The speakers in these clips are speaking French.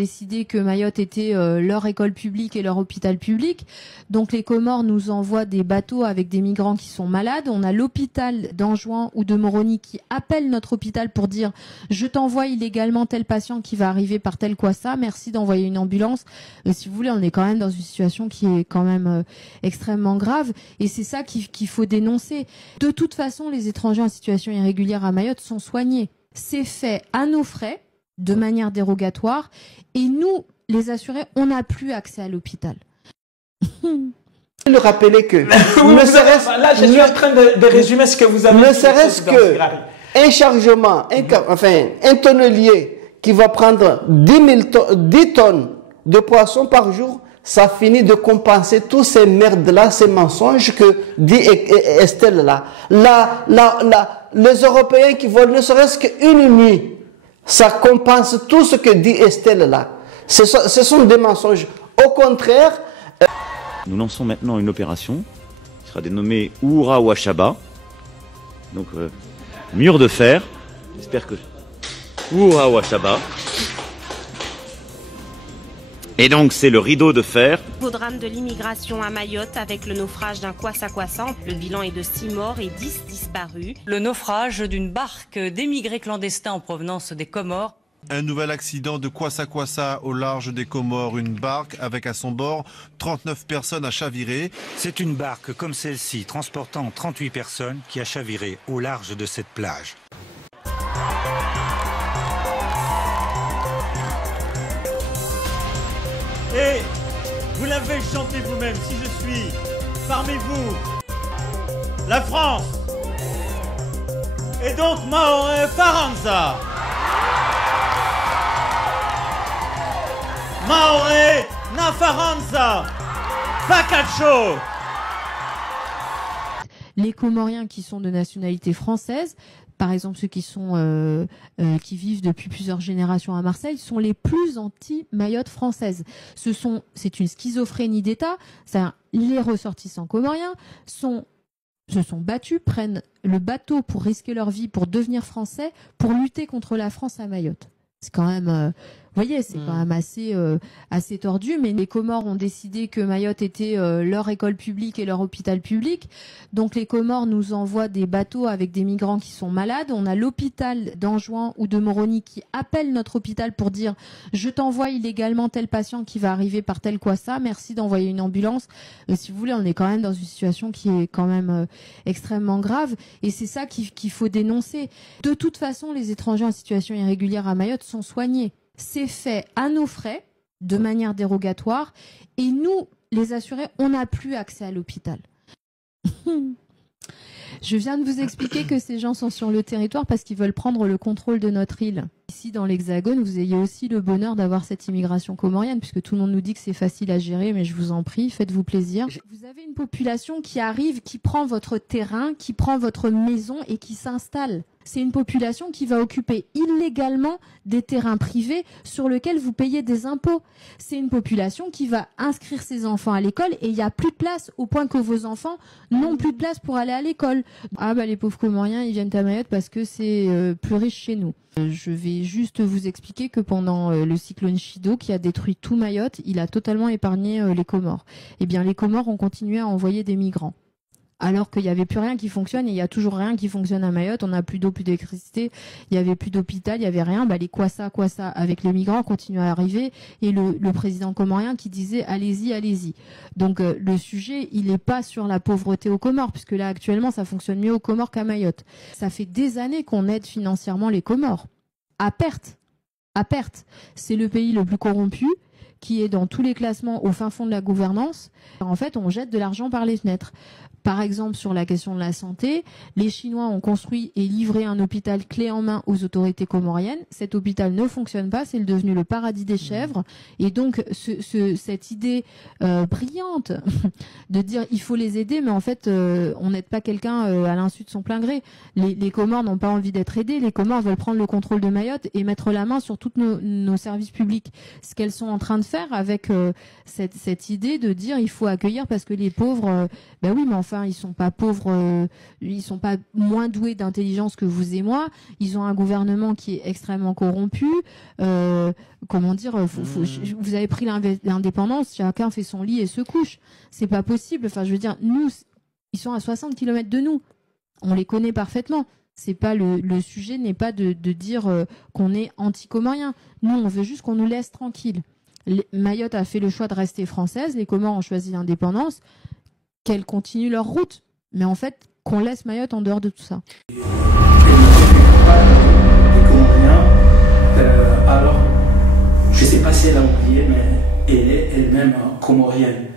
décidé que Mayotte était leur école publique et leur hôpital public. Donc les Comores nous envoient des bateaux avec des migrants qui sont malades. On a l'hôpital d'Anjouan ou de Moroni qui appelle notre hôpital pour dire « Je t'envoie illégalement tel patient qui va arriver par tel quoi ça, merci d'envoyer une ambulance ». Si vous voulez, on est quand même dans une situation qui est quand même extrêmement grave et c'est ça qu'il faut dénoncer. De toute façon, les étrangers en situation irrégulière à Mayotte sont soignés. C'est fait à nos frais, de manière dérogatoire, et nous, les assurés, on n'a plus accès à l'hôpital. Le rappeler que là, je suis en train de résumer ce que vous avez dit. Ne serait-ce que un chargement, un tonnelier qui va prendre 10 tonnes de poissons par jour, ça finit de compenser tous ces merdes-là, ces mensonges que dit Estelle là. Les Européens qui volent ne serait-ce qu'une nuit, ça compense tout ce que dit Estelle là. Ce sont des mensonges. Au contraire... Nous lançons maintenant une opération qui sera dénommée Oura Wachaba. Donc, mur de fer. J'espère que... Oura Wachaba. Et donc, c'est le rideau de fer. Au drame de l'immigration à Mayotte avec le naufrage d'un kwassa-kwassa. Le bilan est de 6 morts et 10 disparus. Le naufrage d'une barque d'émigrés clandestins en provenance des Comores. Un nouvel accident de kwassa-kwassa au large des Comores. Une barque avec à son bord 39 personnes a chaviré. C'est une barque comme celle-ci, transportant 38 personnes, qui a chaviré au large de cette plage. Et vous l'avez chanté vous-même, si je suis parmi vous, la France, et donc Maoré Faranza. Maoré na Faranza, Pacacho. Les Comoriens qui sont de nationalité française, par exemple ceux qui sont qui vivent depuis plusieurs générations à Marseille, sont les plus anti-Mayotte française. C'est une schizophrénie d'État. Les ressortissants comoriens se sont battus, prennent le bateau pour risquer leur vie, pour devenir français, pour lutter contre la France à Mayotte. C'est quand même, vous voyez, c'est quand même assez tordu, mais les Comores ont décidé que Mayotte était leur école publique et leur hôpital public. Donc les Comores nous envoient des bateaux avec des migrants qui sont malades. On a l'hôpital d'Anjouan ou de Moroni qui appelle notre hôpital pour dire « Je t'envoie illégalement tel patient qui va arriver par tel quoi ça, merci d'envoyer une ambulance ». Si vous voulez, on est quand même dans une situation qui est quand même extrêmement grave et c'est ça qu'il faut dénoncer. De toute façon, les étrangers en situation irrégulière à Mayotte sont soignés. C'est fait à nos frais, de manière dérogatoire, et nous, les assurés, on n'a plus accès à l'hôpital. Je viens de vous expliquer que ces gens sont sur le territoire parce qu'ils veulent prendre le contrôle de notre île. Ici, dans l'Hexagone, vous ayez aussi le bonheur d'avoir cette immigration comorienne, puisque tout le monde nous dit que c'est facile à gérer, mais je vous en prie, faites-vous plaisir. Vous avez une population qui arrive, qui prend votre terrain, qui prend votre maison et qui s'installe. C'est une population qui va occuper illégalement des terrains privés sur lesquels vous payez des impôts. C'est une population qui va inscrire ses enfants à l'école et il n'y a plus de place, au point que vos enfants n'ont plus de place pour aller à l'école. Ah bah les pauvres Comoriens, ils viennent à Mayotte parce que c'est plus riche chez nous. Je vais juste vous expliquer que pendant le cyclone Chido qui a détruit tout Mayotte, il a totalement épargné les Comores. Eh bien les Comores ont continué à envoyer des migrants. Alors qu'il n'y avait plus rien qui fonctionne et il n'y a toujours rien qui fonctionne à Mayotte. On n'a plus d'eau, plus d'électricité, il n'y avait plus d'hôpital, il n'y avait rien. Bah, les kwassa avec les migrants continuent à arriver et le président comorien qui disait allez-y, allez-y. Donc le sujet, il n'est pas sur la pauvreté aux Comores puisque là actuellement ça fonctionne mieux aux Comores qu'à Mayotte. Ça fait des années qu'on aide financièrement les Comores. À perte. À perte. C'est le pays le plus corrompu qui est dans tous les classements au fin fond de la gouvernance. En fait, on jette de l'argent par les fenêtres. Par exemple, sur la question de la santé, les Chinois ont construit et livré un hôpital clé en main aux autorités comoriennes. Cet hôpital ne fonctionne pas, c'est devenu le paradis des chèvres. Et donc, cette idée brillante de dire il faut les aider, mais en fait, on n'aide pas quelqu'un à l'insu de son plein gré. Les Comores n'ont pas envie d'être aidés. Les Comores veulent prendre le contrôle de Mayotte et mettre la main sur tous nos services publics. Ce qu'elles sont en train de faire avec cette idée de dire il faut accueillir parce que les pauvres, ben oui, mais en fait, enfin, ils sont pas pauvres, ils sont pas moins doués d'intelligence que vous et moi. Ils ont un gouvernement qui est extrêmement corrompu. Comment dire, vous avez pris l'indépendance, chacun fait son lit et se couche. C'est pas possible. Enfin, je veux dire, nous, ils sont à 60 km de nous. On les connaît parfaitement. C'est pas le sujet n'est pas de dire qu'on est anti-comorien. Nous, on veut juste qu'on nous laisse tranquille. Mayotte a fait le choix de rester française. Les Comores ont choisi l'indépendance. Qu'elles continuent leur route. Mais en fait, qu'on laisse Mayotte en dehors de tout ça. Alors, je ne sais pas si elle a oublié, mais elle est elle-même comorienne.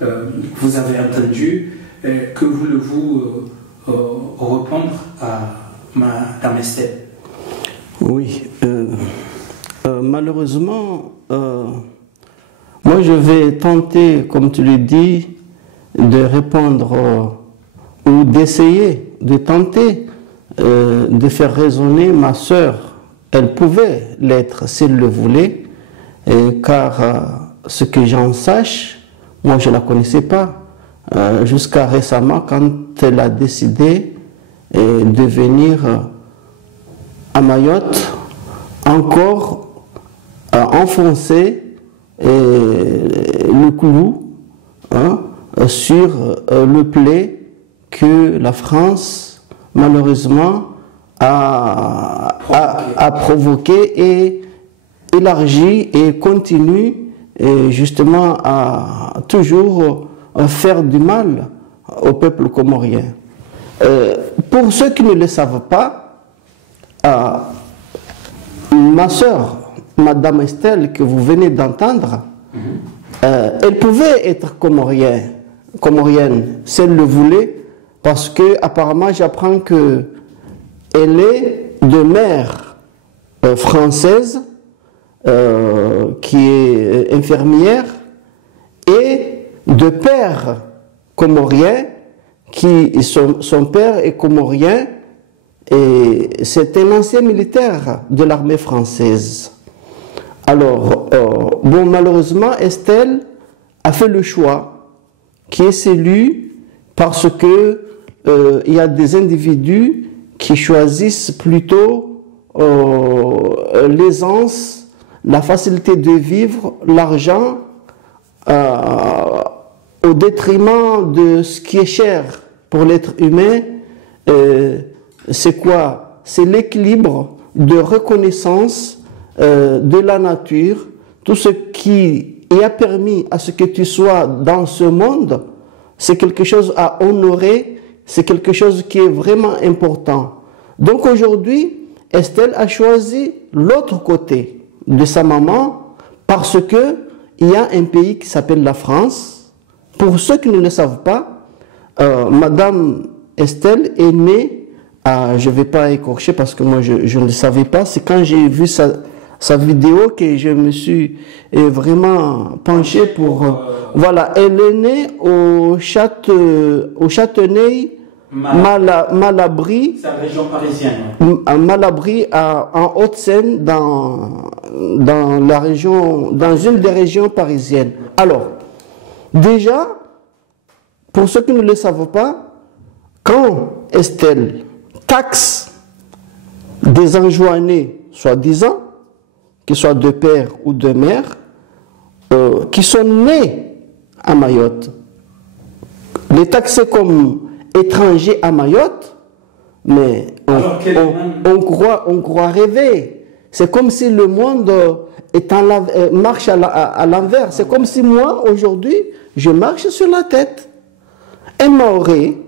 Vous avez entendu. Que voulez-vous répondre à Madame Estelle? Oui. Malheureusement, moi je vais tenter, comme tu le dis, de répondre ou d'essayer, de tenter de faire raisonner ma sœur. Elle pouvait l'être s'elle le voulait, car ce que j'en sache, moi je ne la connaissais pas. Jusqu'à récemment, quand elle a décidé de venir à Mayotte, encore enfoncer le clou sur le plaid que la France, malheureusement, a provoqué et élargi et continue justement à toujours faire du mal au peuple comorien. Pour ceux qui ne le savent pas, ma sœur, Madame Estelle, que vous venez d'entendre, elle pouvait être comorienne si elle le voulait, parce que apparemment j'apprends que elle est de mère française, qui est infirmière, et de père comorien, son père est comorien, et c'est un ancien militaire de l'armée française. Alors, bon, malheureusement, Estelle a fait le choix qui est celui parce que il y a des individus qui choisissent plutôt l'aisance, la facilité de vivre, l'argent, au détriment de ce qui est cher pour l'être humain. C'est quoi? C'est l'équilibre de reconnaissance de la nature, tout ce qui a permis à ce que tu sois dans ce monde, c'est quelque chose à honorer, c'est quelque chose qui est vraiment important. Donc aujourd'hui, Estelle a choisi l'autre côté de sa maman parce que il y a un pays qui s'appelle la France. Pour ceux qui ne le savent pas, Madame Estelle est née, je ne vais pas écorcher parce que moi je ne le savais pas, c'est quand j'ai vu sa vidéo que je me suis vraiment penché pour... voilà, elle est née au Châtenay, Malabry, c'est la région parisienne. À Malabry, en Haute-Seine, dans la région, dans une des régions parisiennes. Alors, déjà, pour ceux qui ne le savent pas, quand Estelle taxe des enjoignés, soi-disant, qu'ils soient de père ou de mère, qui sont nés à Mayotte, les taxer comme étrangers à Mayotte, mais on croit rêver. C'est comme si le monde marche à l'envers. C'est comme si moi, aujourd'hui, je marche sur la tête. Un Maoré,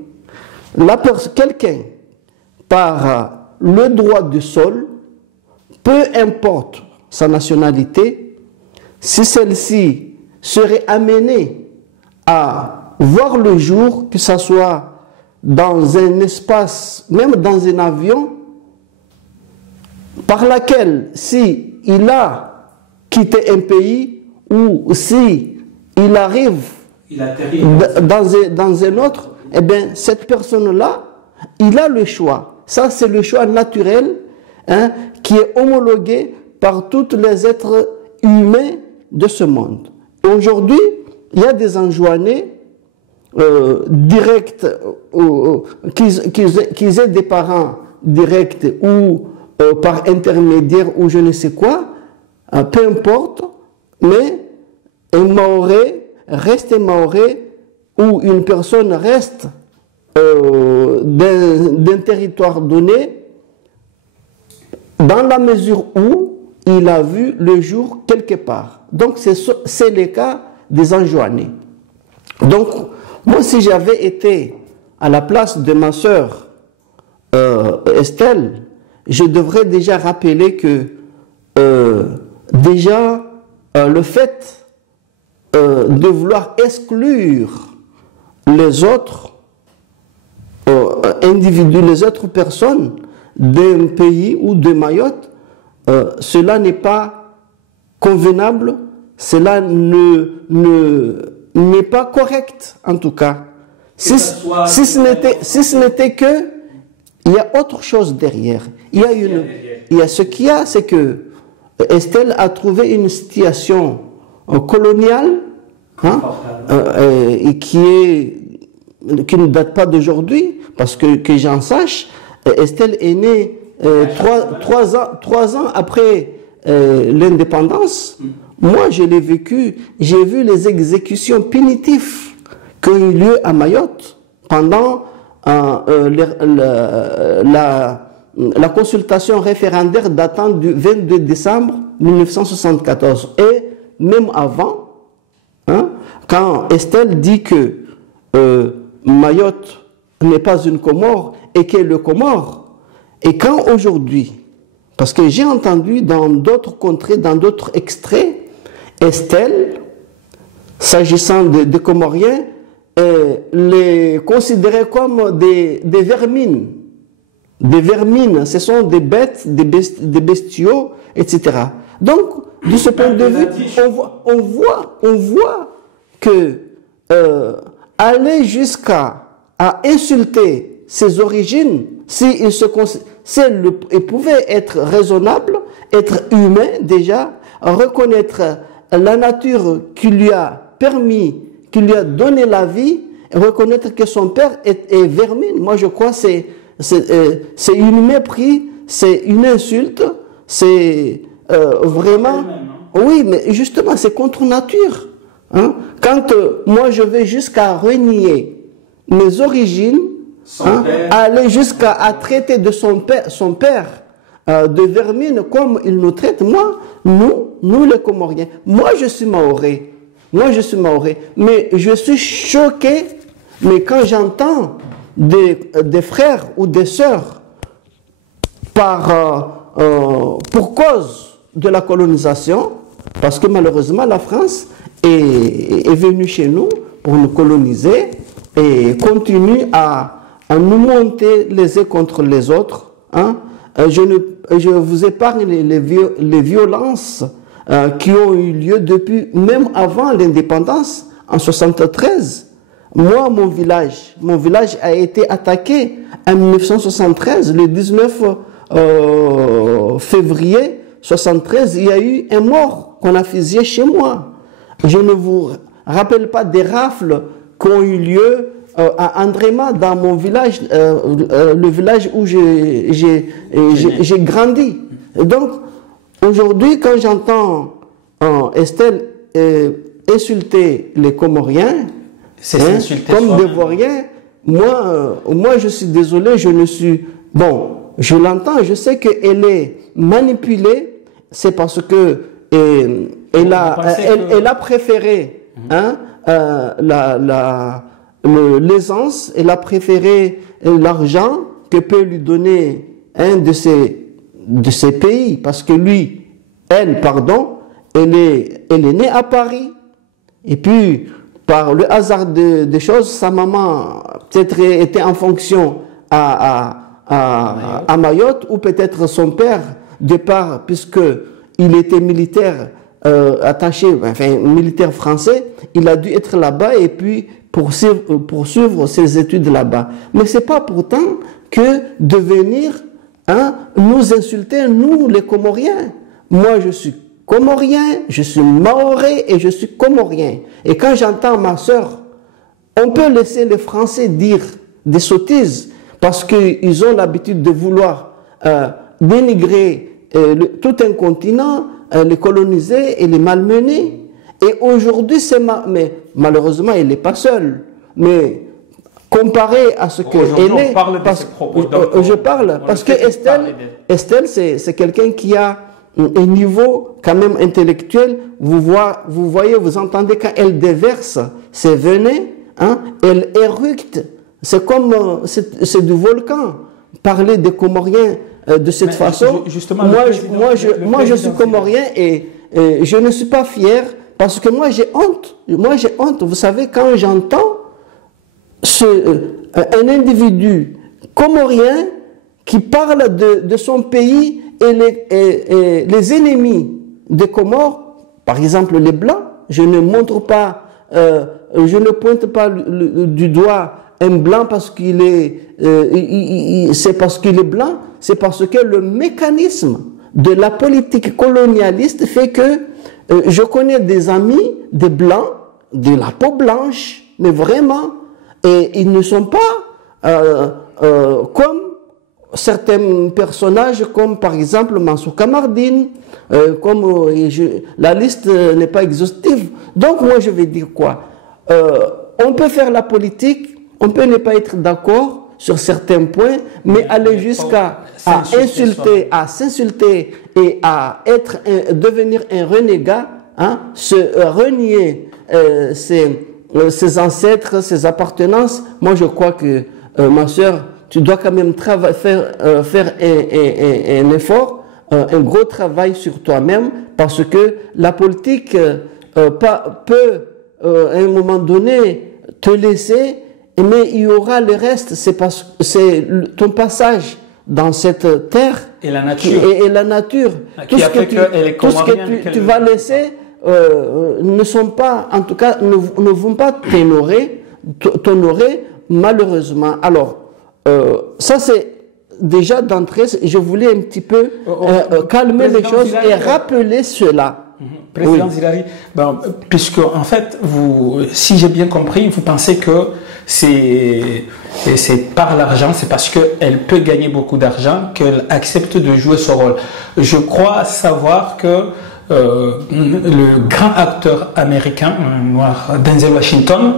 quelqu'un, par le droit du sol, peu importe sa nationalité, si celle-ci serait amenée à voir le jour, que ce soit dans un espace, même dans un avion, par laquelle, si il a quitté un pays ou si il arrive dans un autre, eh bien, cette personne-là, il a le choix. Ça, c'est le choix naturel, hein, qui est homologué par tous les êtres humains de ce monde. Aujourd'hui, il y a des enjoignés directs, qu'ils aient des parents directs ou par intermédiaire ou je ne sais quoi, peu importe, mais un Maoré reste un Maoré ou une personne reste d'un territoire donné dans la mesure où il a vu le jour quelque part. Donc c'est le cas des Anjouanais. Donc moi si j'avais été à la place de ma sœur Estelle, je devrais déjà rappeler que déjà le fait de vouloir exclure les autres individus, les autres personnes d'un pays ou de Mayotte, cela n'est pas convenable, cela n'est pas correct en tout cas. Si ce n'était que, il y a autre chose derrière. Ce qu'il y a, c'est que Estelle a trouvé une situation coloniale et qui ne date pas d'aujourd'hui, parce que j'en sache, Estelle est née 3 ans après l'indépendance. Moi, je l'ai vécu, j'ai vu les exécutions punitives qui ont eu lieu à Mayotte pendant la consultation référendaire datant du 22 décembre 1974. Et même avant, quand Estelle dit que Mayotte n'est pas une Comore et qu'elle est le Comore, et quand aujourd'hui, parce que j'ai entendu dans d'autres contrées, dans d'autres extraits, Estelle, s'agissant des Comoriens, les considérait comme des vermines. Des vermines, ce sont des bêtes, des bestiaux, etc. Donc, de ce point de vue, on voit que aller jusqu'à insulter ses origines, s'il pouvait être raisonnable, être humain déjà, reconnaître la nature qui lui a permis, qui lui a donné la vie, reconnaître que son père est vermine. Moi, je crois que c'est une mépris, c'est une insulte, c'est vraiment... Oui, mais justement, c'est contre nature. Hein? Quand moi, je vais jusqu'à renier mes origines, aller jusqu'à traiter de son père de vermine comme il nous traite, nous les Comoriens. Moi, je suis Maoré. Mais je suis choqué, mais quand j'entends des frères ou des sœurs pour cause de la colonisation, parce que malheureusement la France est venue chez nous pour nous coloniser et continue à nous monter les uns contre les autres. Hein. Je vous épargne les violences qui ont eu lieu depuis, même avant l'indépendance, en 1973. Moi, mon village a été attaqué en 1973, le 19 février 1973, il y a eu un mort qu'on a fusillé chez moi. Je ne vous rappelle pas des rafles qui ont eu lieu à Andréma, dans mon village, le village où j'ai grandi. Et donc, aujourd'hui, quand j'entends Estelle insulter les Comoriens, comme des Vauriens, moi je suis désolé, je ne suis... Bon, je l'entends, je sais qu'elle est manipulée, c'est parce que elle a préféré l'aisance, elle a préféré l'argent que peut lui donner un de ces pays, parce que elle est née à Paris, et puis par le hasard des choses, sa maman peut-être était en fonction à Mayotte, ou peut-être son père, de part, puisque il était militaire attaché, enfin militaire français, il a dû être là-bas et puis poursuivre ses études là-bas. Mais c'est pas pourtant que de venir nous insulter, nous les Comoriens. Moi je suis Comorien, je suis Maoré et je suis Comorien. Et quand j'entends ma sœur On peut laisser les Français dire des sottises parce qu'ils ont l'habitude de vouloir dénigrer tout un continent, les coloniser et les malmener. Et aujourd'hui, mais malheureusement, il n'est pas seul. Mais comparé à ce qu'elle est, je parle parce que Estelle, c'est quelqu'un qui a un niveau quand même intellectuel. Vous voyez, vous entendez quand elle déverse ses venin, hein, elle éructe. C'est comme c'est du volcan. Parler des Comoriens de cette façon. Moi, je suis Comorien et je ne suis pas fier parce que moi j'ai honte. Moi j'ai honte. Vous savez, quand j'entends un individu comorien qui parle de son pays et les ennemis des Comores, par exemple les Blancs, je ne montre pas, je ne pointe pas du doigt un Blanc parce qu'il est, c'est parce qu'il est blanc, c'est parce que le mécanisme de la politique colonialiste fait que je connais des amis, des Blancs, de la peau blanche, mais vraiment, et ils ne sont pas comme certains personnages, comme par exemple Mansour Kamardine, la liste n'est pas exhaustive. Donc moi je vais dire quoi? On peut faire la politique, on peut ne pas être d'accord sur certains points, mais aller jusqu'à s'insulter et à devenir un renégat, hein, renier ses ancêtres, ses appartenances. Moi je crois que ma soeur, tu dois quand même faire un effort, un gros travail sur toi-même, parce que la politique peut à un moment donné te laisser, mais il y aura le reste. C'est parce que c'est ton passage dans cette terre et la nature, et la nature. Tout ce que tu vas laisser ne sont pas, en tout cas, ne vont pas t'honorer malheureusement. Alors ça c'est déjà d'entrée. Je voulais un petit peu calmer les choses Zilari, et rappeler cela. Président Zilari, puisque en fait, si j'ai bien compris, vous pensez que c'est par l'argent, c'est parce qu'elle peut gagner beaucoup d'argent qu'elle accepte de jouer ce rôle. Je crois savoir que le grand acteur américain, noir, Denzel Washington,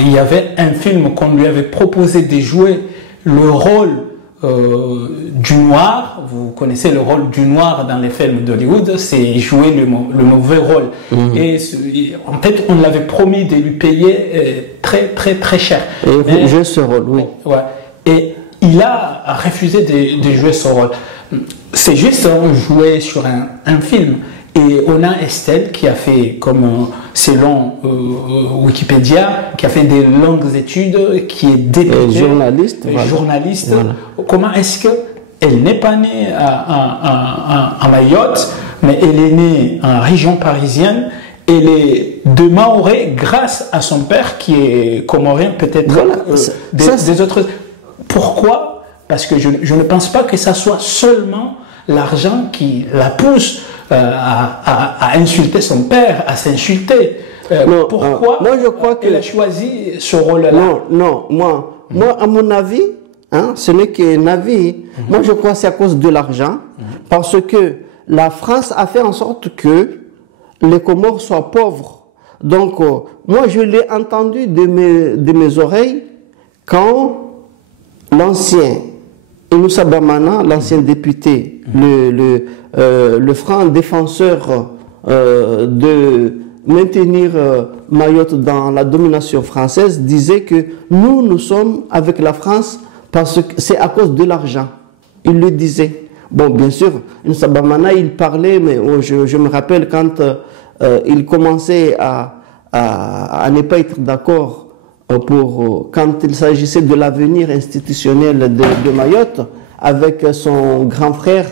il y avait un film qu'on lui avait proposé de jouer le rôle du noir. Vous connaissez le rôle du noir dans les films d'Hollywood, c'est jouer le mauvais rôle. Et en fait, on l'avait promis de lui payer très très très cher. Et il joue ce rôle, oui. Ouais. Et il a refusé de jouer ce rôle. C'est juste jouer sur un film. Et on a Estelle qui a fait, comme selon Wikipédia, qui a fait des longues études, qui est députée, journaliste. Voilà. Comment est-ce qu'elle n'est pas née à Mayotte, mais elle est née en région parisienne. Elle est de Mahorais grâce à son père qui est comorien, peut-être des autres. Pourquoi? Parce que je ne pense pas que ça soit seulement l'argent qui la pousse à insulter son père, à s'insulter. Pourquoi moi je crois elle a choisi ce rôle-là? Non, moi à mon avis, hein, ce n'est qu'un avis. Moi je crois que c'est à cause de l'argent, parce que la France a fait en sorte que les Comores soient pauvres. Donc moi je l'ai entendu de mes oreilles quand l'ancien Inoussa Bamana, l'ancien député, le franc défenseur de maintenir Mayotte dans la domination française, disait que nous sommes avec la France parce que c'est à cause de l'argent. Il le disait. Bon, bien sûr, Inoussa Bamana, il parlait, mais je me rappelle quand il commençait à ne pas être d'accord quand il s'agissait de l'avenir institutionnel de Mayotte avec son grand frère,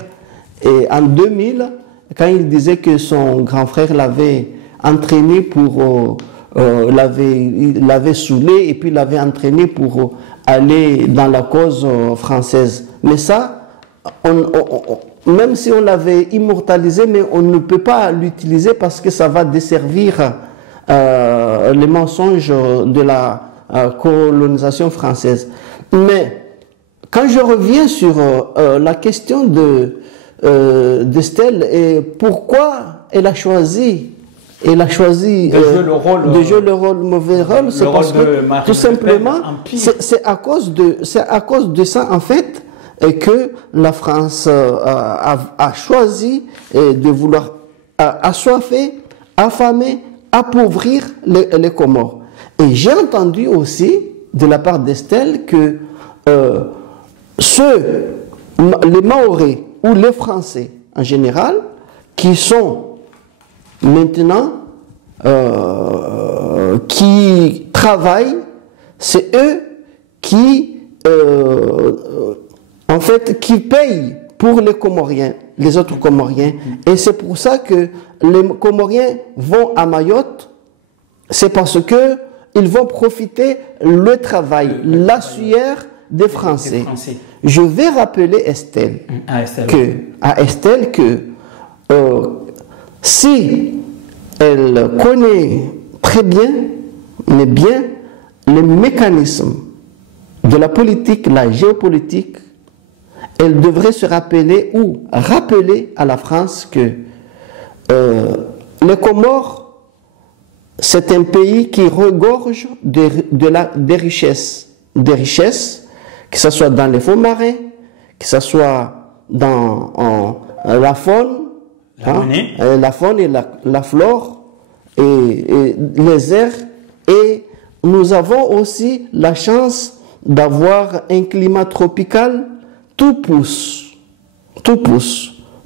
et en 2000, quand il disait que son grand frère l'avait entraîné pour l'avait saoulé et puis l'avait entraîné pour aller dans la cause française. Mais ça, même si on l'avait immortalisé, mais on ne peut pas l'utiliser parce que ça va desservir les mensonges de la colonisation française. Mais quand je reviens sur la question d'Estelle et pourquoi elle a choisi de jouer le rôle mauvais rôle, c'est parce que tout simplement c'est à cause de ça en fait que la France a choisi de vouloir assoiffer, affamer, appauvrir les Comores. Et j'ai entendu aussi de la part d'Estelle que les Mahorais ou les Français en général, qui sont maintenant, qui travaillent, c'est eux qui, en fait, qui payent pour les Comoriens, les autres Comoriens. Et c'est pour ça que les Comoriens vont à Mayotte, c'est parce que ils vont profiter le travail, la sueur des Français. Je vais rappeler Estelle à Estelle que si elle connaît très bien, mais bien, les mécanismes de la politique, la géopolitique, elle devrait se rappeler ou rappeler à la France que les Comores, c'est un pays qui regorge des richesses, que ce soit dans les fonds marins, que ce soit dans la faune, la faune et la flore, et les airs. Et nous avons aussi la chance d'avoir un climat tropical, tout pousse.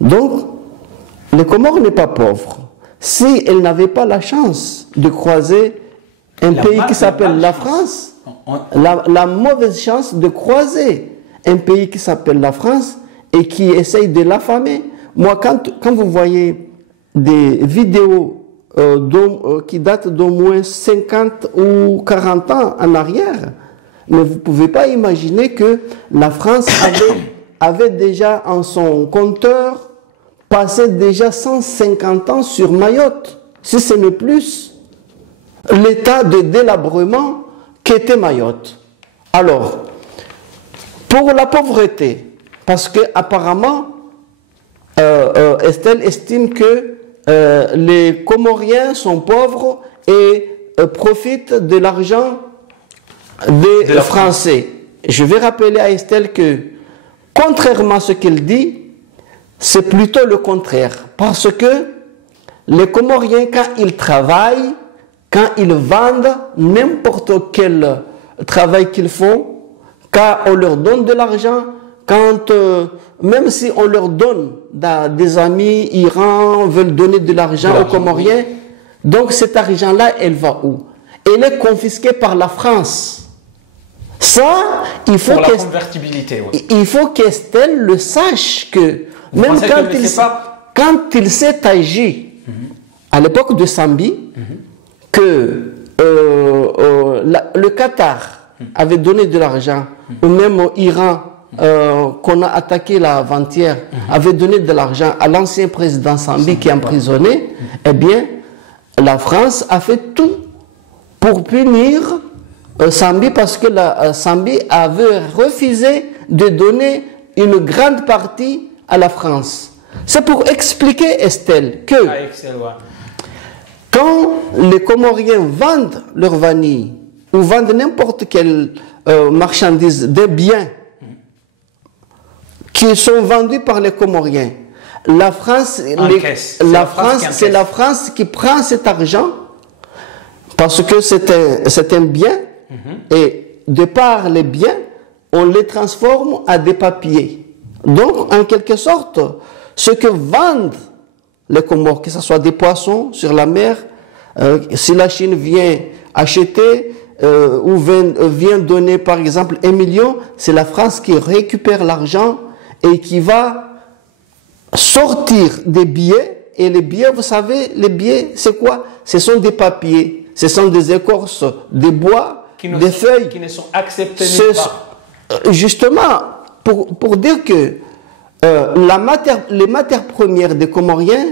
Donc, les Comores n'est pas pauvre. Si elle n'avait pas la chance de croiser un pays qui s'appelle la France, la mauvaise chance de croiser un pays qui s'appelle la France et qui essaye de l'affamer. Moi, quand vous voyez des vidéos qui datent d'au moins 50 ou 40 ans en arrière, mais vous ne pouvez pas imaginer que la France avait déjà en son compteur passé déjà 150 ans sur Mayotte, si ce n'est plus, l'état de délabrement qu'était Mayotte. Alors, pour la pauvreté, parce que apparemment, Estelle estime que les Comoriens sont pauvres et profitent de l'argent des Français. Je vais rappeler à Estelle que, contrairement à ce qu'elle dit, c'est plutôt le contraire. Parce que les Comoriens, quand ils travaillent, quand ils vendent n'importe quel travail qu'ils font, quand on leur donne de l'argent, même si on leur donne des amis, Iran veulent donner de l'argent aux Comoriens, donc cet argent-là, elle va où? Elle est confisquée par la France. Ça, il faut il faut qu'Estelle le sache que même quand il s'est agi à l'époque de Sambi, que le Qatar avait donné de l'argent, ou même au Iran, qu'on a attaqué l'avant-hier, avait donné de l'argent à l'ancien président Sambi qui est emprisonné, eh bien, la France a fait tout pour punir Sambi parce que Sambi avait refusé de donner une grande partie à la France. C'est pour expliquer, Estelle, que quand les Comoriens vendent leur vanille ou vendent n'importe quelle marchandise, des biens qui sont vendus par les Comoriens, la France, c'est la France qui prend cet argent parce que c'est un bien et de par les biens, on les transforme à des papiers. Donc, en quelque sorte, ce que vendent les Comores, que ce soit des poissons sur la mer, si la Chine vient acheter ou vient donner par exemple 1 million, c'est la France qui récupère l'argent et qui va sortir des billets. Et les billets, vous savez, les billets, c'est quoi? Ce sont des papiers, ce sont des écorces, des bois, des feuilles. Qui ne sont acceptées nulle part. Justement, pour dire que les matières premières des Comoriens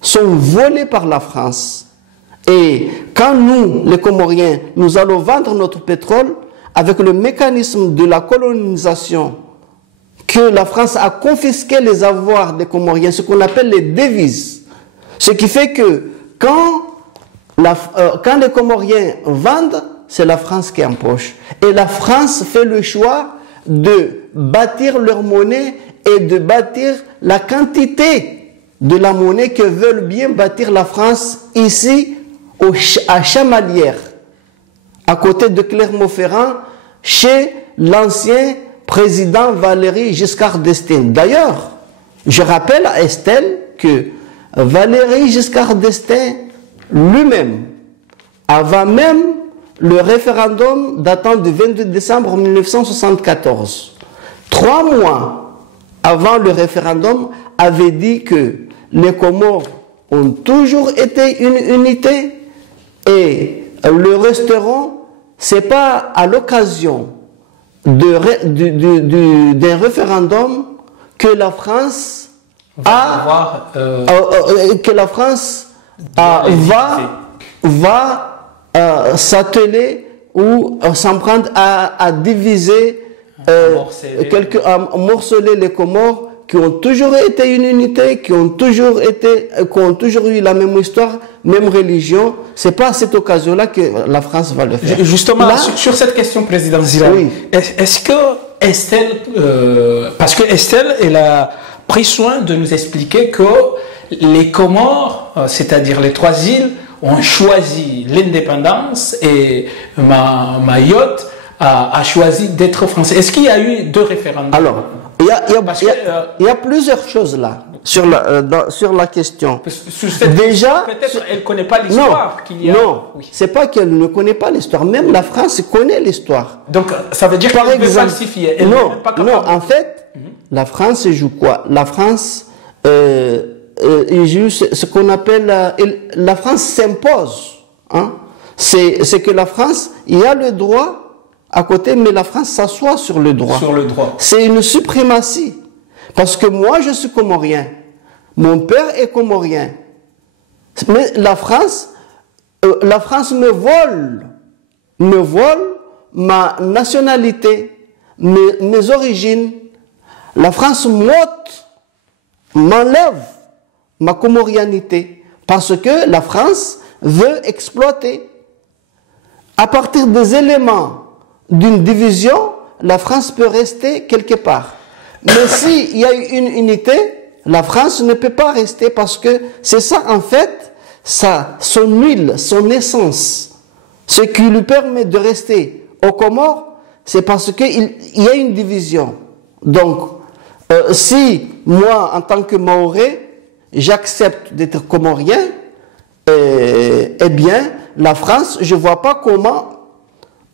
sont volées par la France. Et quand nous, les Comoriens, nous allons vendre notre pétrole avec le mécanisme de la colonisation, que la France a confisqué les avoirs des Comoriens, ce qu'on appelle les devises. Ce qui fait que quand les Comoriens vendent, c'est la France qui empoche. Et la France fait le choix de bâtir leur monnaie et de bâtir la quantité de la monnaie que veulent bien bâtir la France ici à Chamalières, à côté de Clermont-Ferrand, chez l'ancien président Valéry Giscard d'Estaing. D'ailleurs, je rappelle à Estelle que Valéry Giscard d'Estaing lui-même, avant même le référendum datant du 22 décembre 1974, 3 mois avant le référendum, avait dit que les Comores ont toujours été une unité et le resteront. C'est pas à l'occasion d'un référendum que la France va s'atteler ou s'en prendre à diviser, morceler les Comores, qui ont toujours été une unité, qui ont toujours eu la même histoire, même religion. C'est pas à cette occasion-là que la France va le faire. Justement, là, sur cette question, président Zilal, oui. Est-ce que Estelle, parce que Estelle, elle a pris soin de nous expliquer que les Comores, c'est-à-dire les 3 îles, ont choisi l'indépendance et Mayotte a choisi d'être français. Est-ce qu'il y a eu 2 référendums? Alors, il y a plusieurs choses là sur la question. Déjà, peut-être elle ne connaît pas l'histoire qu'il y a. Non, oui. C'est pas qu'elle ne connaît pas l'histoire. Même la France connaît l'histoire. Donc, ça veut dire qu'elle veut falsifier. Elle non, en fait, la France joue quoi? La France joue ce qu'on appelle... la France s'impose. Hein? C'est que la France, il y a le droit à côté, mais la France s'assoit sur le droit. Sur le droit. C'est une suprématie. Parce que moi, je suis comorien. Mon père est comorien. Mais la France me vole ma nationalité, mes origines. La France m'enlève ma comorianité. Parce que la France veut exploiter. À partir des éléments d'une division, la France peut rester quelque part. Mais s'il y a une unité, la France ne peut pas rester parce que c'est ça, en fait, son huile, son essence. Ce qui lui permet de rester aux Comores, c'est parce qu'il y a une division. Donc, si moi, en tant que Maoré, j'accepte d'être comorien, eh bien, la France, je ne vois pas comment...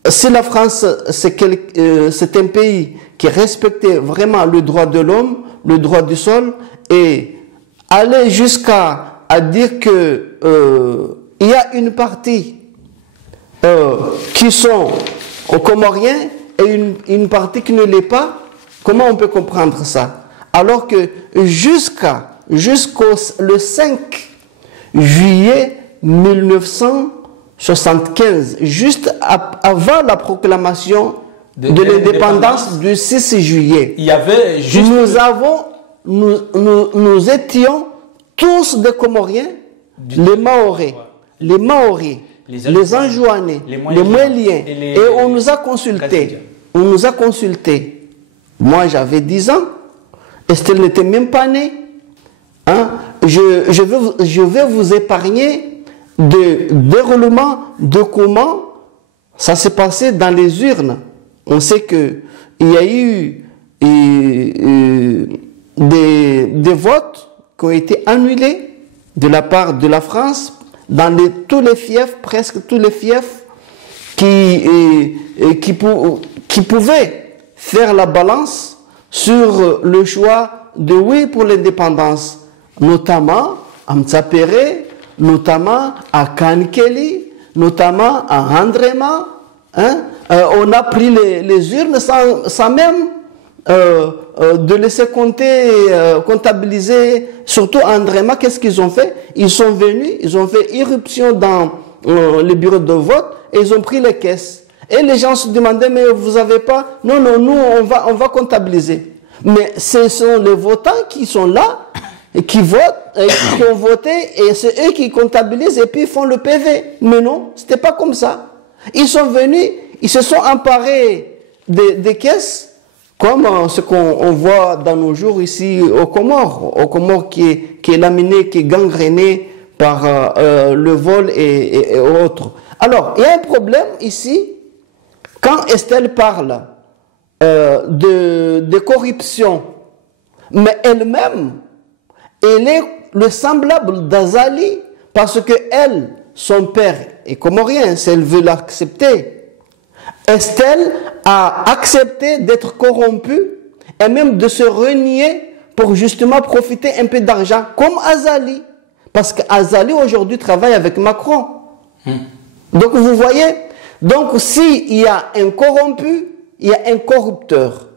Si la France, c'est un pays qui respectait vraiment le droit de l'homme, le droit du sol, et aller jusqu'à dire que il y a une partie qui sont aux Comoriens et une partie qui ne l'est pas, comment on peut comprendre ça? Alors que jusqu'au 5 juillet 1975, juste avant la proclamation de l'indépendance du 6 juillet, il y avait juste... nous étions tous des Comoriens, les Maorés, les Maoris, les Anjouanais, les Mouéliens, et on nous a consultés. On nous a consultés. Moi, j'avais 10 ans. Estelle n'était même pas née. Hein? Je vais vous épargner de déroulement de comment ça s'est passé dans les urnes. On sait qu'il y a eu des votes qui ont été annulés de la part de la France dans tous les fiefs, presque tous les fiefs qui pouvaient faire la balance sur le choix de oui pour l'indépendance, notamment à Mtsapéré, notamment à Kankeli, notamment à Andrema. Hein? On a pris les urnes sans même de laisser compter, comptabiliser, surtout à Andréma, qu'est-ce qu'ils ont fait? Ils sont venus, ils ont fait irruption dans les bureaux de vote et ils ont pris les caisses. Et les gens se demandaient, mais vous avez pas? Non, non, nous, on va comptabiliser. Mais ce sont les votants qui sont là, et qui votent, et qui ont voté, et c'est eux qui comptabilisent et puis ils font le PV. Mais non, c'était pas comme ça. Ils sont venus, ils se sont emparés des caisses, comme ce qu'on voit dans nos jours ici aux Comores qui est laminé, qui est gangréné par le vol et autres. Alors, il y a un problème ici, quand Estelle parle de corruption, mais elle-même, elle est le semblable d'Azali, parce que elle, son père est comorien, si elle veut l'accepter. Estelle a accepté d'être corrompue et même de se renier pour justement profiter un peu d'argent, comme Azali. Parce qu'Azali aujourd'hui travaille avec Macron. Donc vous voyez, donc s'il y a un corrompu, il y a un corrupteur.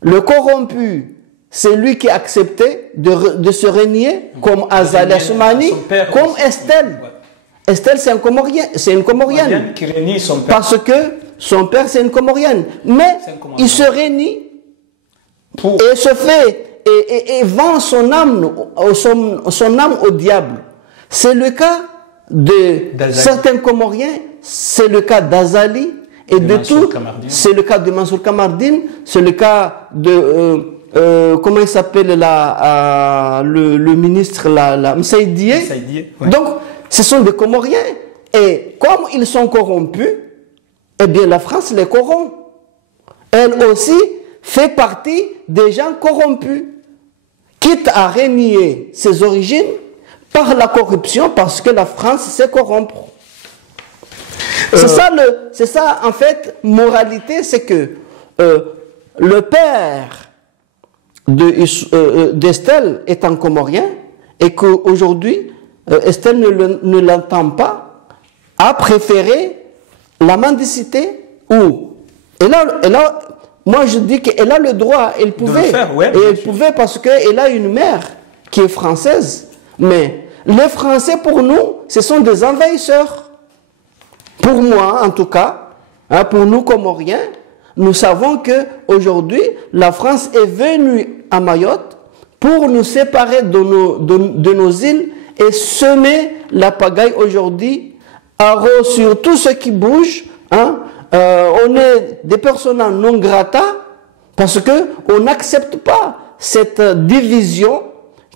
Le corrompu, c'est lui qui a accepté de se renier, comme Azali Assoumani, comme Estelle. Estelle, c'est une Comorienne. Qui renie son père. Parce que son père, c'est une Comorienne. Mais il se renie et se fait et vend son âme au diable. C'est le cas de certains Comoriens, c'est le cas d'Azali et de tout. C'est le cas de Mansour Kamardine, c'est le cas de comment il s'appelle le ministre Msaïdié. Ouais. Donc ce sont des Comoriens et comme ils sont corrompus, eh bien la France les corrompt. Elle aussi fait partie des gens corrompus, quitte à renier ses origines par la corruption, parce que la France sait corrompre. C'est ça en fait, moralité, c'est que le père d'Estelle est un Comorien et qu'aujourd'hui Estelle ne l'entend pas, a préféré la mendicité moi je dis qu'elle a le droit, elle pouvait, elle pouvait parce qu'elle a une mère qui est française, mais les Français pour nous, ce sont des envahisseurs. Pour moi en tout cas, pour nous Comoriens, nous savons que aujourd'hui la France est venue à Mayotte pour nous séparer de nos îles et semer la pagaille aujourd'hui, sur tout ce qui bouge. On est des personnes non grata parce que on n'accepte pas cette division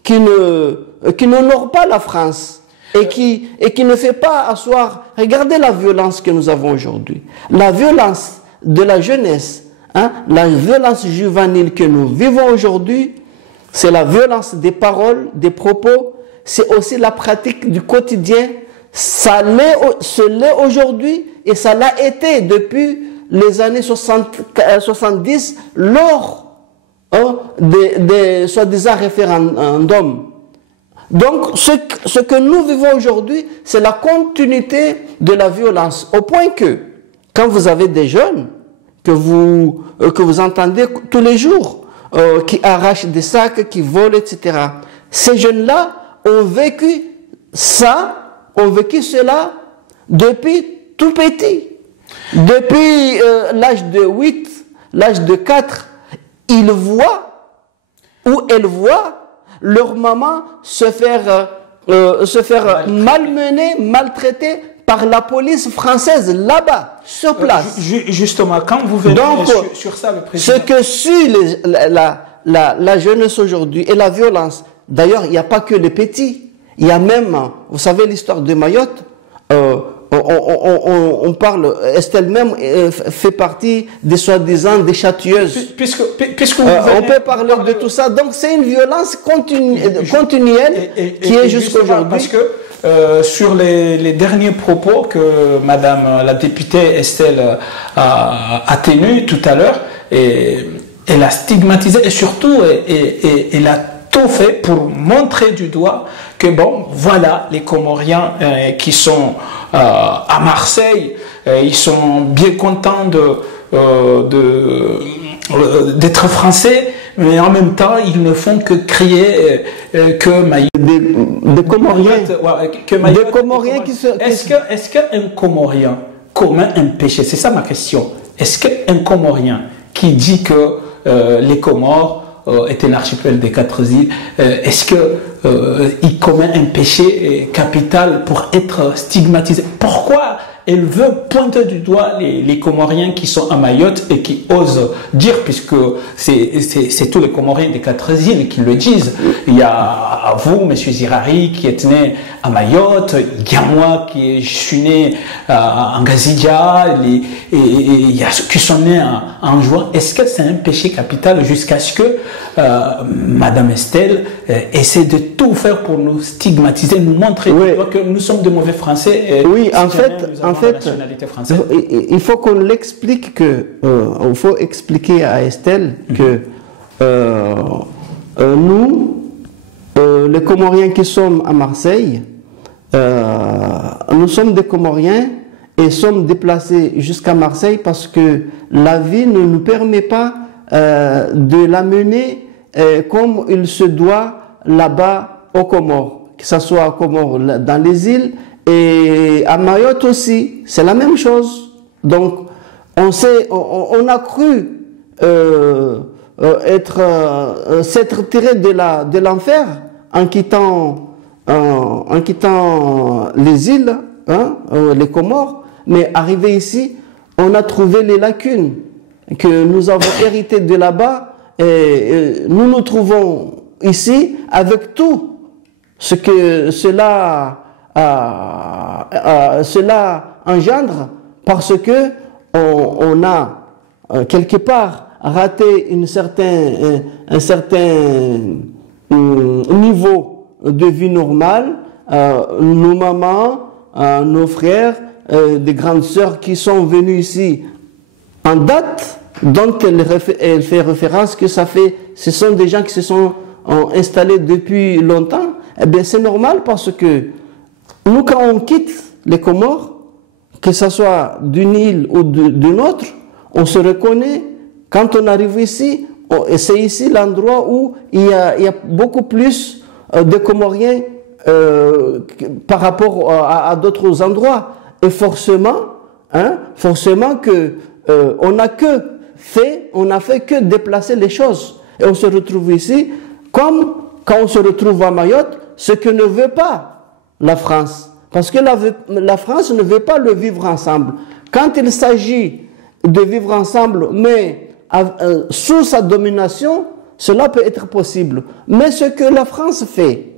qui n'honore pas la France et qui ne fait pas asseoir. Regardez la violence que nous avons aujourd'hui, la violence de la jeunesse, la violence juvénile que nous vivons aujourd'hui, c'est la violence des paroles, des propos, c'est aussi la pratique du quotidien. Ça l'est aujourd'hui et ça l'a été depuis les années 70 lors des soi-disant référendums. Donc ce que nous vivons aujourd'hui, c'est la continuité de la violence. Au point que quand vous avez des jeunes que vous entendez tous les jours, qui arrachent des sacs, qui volent, etc. Ces jeunes-là ont vécu cela depuis tout petit. Depuis l'âge de 8, l'âge de 4, ils voient ou elles voient leur maman se faire malmener, maltraiter par la police française là-bas, sur place. Justement, quand vous venez sur ça, le président... Ce que suit la jeunesse aujourd'hui et la violence, d'ailleurs, il n'y a pas que les petits. Il y a même, vous savez, l'histoire de Mayotte, on parle, Estelle même fait partie des soi-disant des châtilleuses. On peut parler de tout ça. Donc c'est une violence continuelle qui est jusqu'aujourd'hui. Parce que sur les derniers propos que Madame la députée Estelle a tenus tout à l'heure, elle a stigmatisé et surtout elle a tout fait pour montrer du doigt que bon, voilà les Comoriens qui sont à Marseille, ils sont bien contents d'être français, mais en même temps, ils ne font que crier que Mayotte... Des Comoriens. Des Comoriens qui se... Est-ce qu'un Comorien commet un péché? C'est ça ma question. Est-ce qu'un Comorien qui dit que les Comores est un archipel des 4 îles, est-ce qu'il commet un péché capital pour être stigmatisé? Pourquoi elle veut pointer du doigt les Comoriens qui sont à Mayotte et qui osent dire, puisque c'est tous les Comoriens des 4 îles qui le disent. Il y a vous, monsieur Zirari, qui êtes né à Mayotte, il y a moi qui suis né en Gazidia, et il y a ceux qui sont nés en juin. Est-ce que c'est un péché capital jusqu'à ce que Madame Estelle essaie de tout faire pour nous stigmatiser, nous montrer que nous sommes de mauvais Français? Oui, en fait, il faut qu'on l'explique il faut expliquer à Estelle que nous, les Comoriens qui sommes à Marseille, nous sommes des Comoriens et sommes déplacés jusqu'à Marseille parce que la vie ne nous permet pas de l'amener comme il se doit là-bas aux Comores, que ce soit aux Comores dans les îles et à Mayotte aussi, c'est la même chose. Donc on a cru s'être tiré de l'enfer en quittant les îles, les Comores, mais arrivé ici, on a trouvé les lacunes que nous avons héritées de là-bas, et nous nous trouvons ici avec tout ce que cela engendre, parce que on a quelque part raté un certain niveau de vie normale. Nos mamans, nos frères, des grandes sœurs qui sont venues ici en date, dont elle fait référence que ce sont des gens qui se sont installés depuis longtemps. Eh bien, c'est normal parce que nous, quand on quitte les Comores, que ce soit d'une île ou d'une autre, on se reconnaît. Quand on arrive ici, c'est ici l'endroit où il y a beaucoup plus de Comoriens par rapport à d'autres endroits. Et forcément que on n'a fait que déplacer les choses. Et on se retrouve ici, comme quand on se retrouve à Mayotte, ce que ne veut pas la France. Parce que la France ne veut pas le vivre ensemble. Quand il s'agit de vivre ensemble, mais sous sa domination, cela peut être possible. Mais ce que la France fait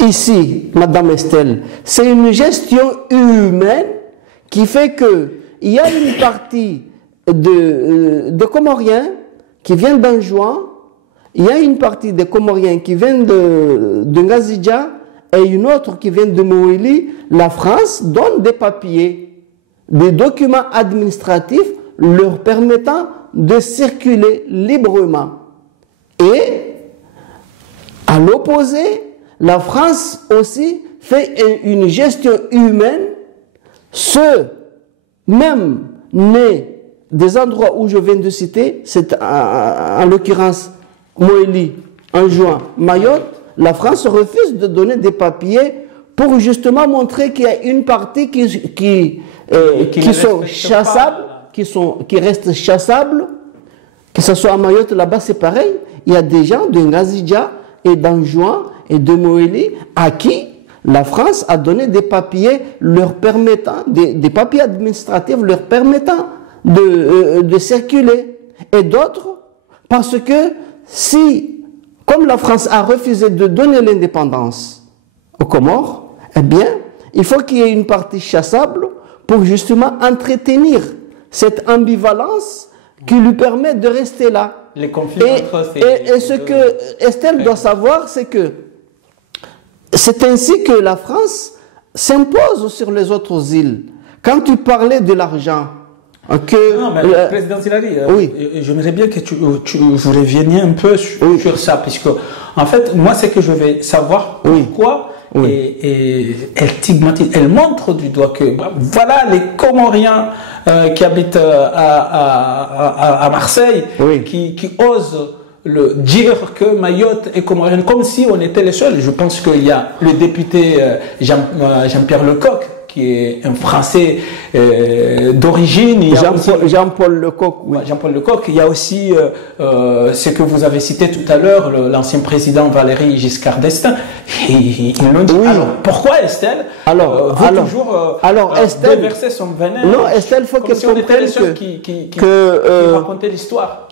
ici, Madame Estelle, c'est une gestion humaine qui fait qu'il y a une partie de Comoriens qui viennent d'Anjouan, il y a une partie des Comoriens qui viennent de Ngazidja et une autre qui vient de Mouili. La France donne des papiers, des documents administratifs leur permettant de circuler librement. Et à l'opposé, la France aussi fait une gestion humaine. Ceux même nés des endroits où je viens de citer, c'est en l'occurrence Moélie, Anjouan, Mayotte, la France refuse de donner des papiers pour justement montrer qu'il y a une partie qui sont chassables, qui restent chassables, que ce soit à Mayotte, là-bas c'est pareil. Il y a des gens de Ngazidja et d'Anjouan et de Moélie à qui la France a donné des papiers leur permettant, des papiers administratifs leur permettant de circuler. Et d'autres, parce que comme la France a refusé de donner l'indépendance aux Comores, eh bien, il faut qu'il y ait une partie chassable pour justement entretenir cette ambivalence qui lui permet de rester là. Les conflits et ce que Estelle doit savoir, c'est que c'est ainsi que la France s'impose sur les autres îles. Quand tu parlais de l'argent, Président Zilari, j'aimerais bien que vous reveniez un peu sur ça, puisque en fait, moi, c'est que je vais savoir pourquoi et elle stigmatise, elle montre du doigt que voilà, les Comoriens qui habite à Marseille, qui ose dire que Mayotte est comorienne, comme si on était les seuls. Je pense qu'il y a le député Jean-Pierre Lecoq, qui est un Français d'origine. Jean-Paul Lecoq, oui. Jean-Paul Lecoq. Il y a aussi ce que vous avez cité tout à l'heure, l'ancien président Valéry Giscard d'Estaing. Ils l'ont dit. Oui. Alors, pourquoi Estelle Estelle déverser son venin? Non, Estelle, faut qu'elle comprenne qui racontait l'histoire.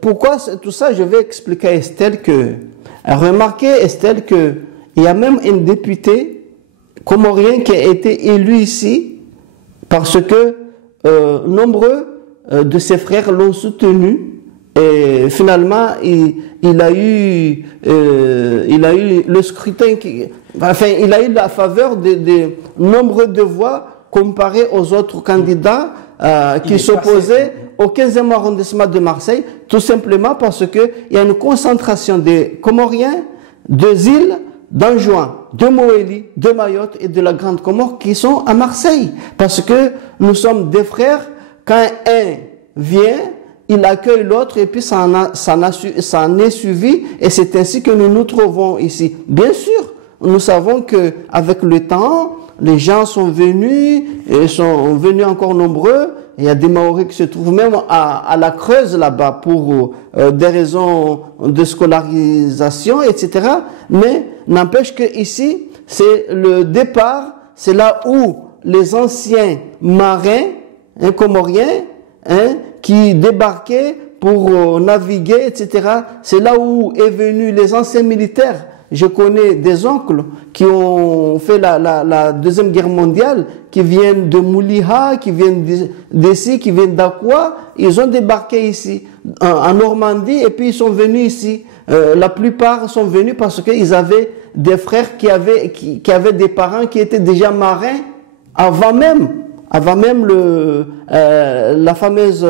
Pourquoi tout ça? Je vais expliquer à Estelle que, remarquez Estelle que il y a même une députée comorien qui a été élu ici parce que nombreux de ses frères l'ont soutenu et finalement il a eu le scrutin il a eu la faveur de nombreux de voix comparé aux autres candidats qui s'opposaient au 15e arrondissement de Marseille, tout simplement parce qu'il y a une concentration des Comoriens, des îles, d'Anjouan, de Moëli, de Mayotte et de la Grande Comore qui sont à Marseille. Parce que nous sommes des frères, quand un vient, il accueille l'autre et puis ça en est suivi et c'est ainsi que nous nous trouvons ici. Bien sûr, nous savons qu'avec le temps, les gens sont venus et sont venus encore nombreux. Il y a des Maoris qui se trouvent même à la Creuse là-bas pour des raisons de scolarisation, etc. Mais n'empêche que ici, c'est le départ, c'est là où les anciens marins comoriens qui débarquaient pour naviguer, etc. C'est là où est venu les anciens militaires. Je connais des oncles qui ont fait la Deuxième Guerre mondiale, qui viennent de Mouliha, qui viennent d'ici, qui viennent d'Aqua. Ils ont débarqué ici, en Normandie, et puis ils sont venus ici. La plupart sont venus parce qu'ils avaient des frères qui avaient des parents qui étaient déjà marins avant même la fameuse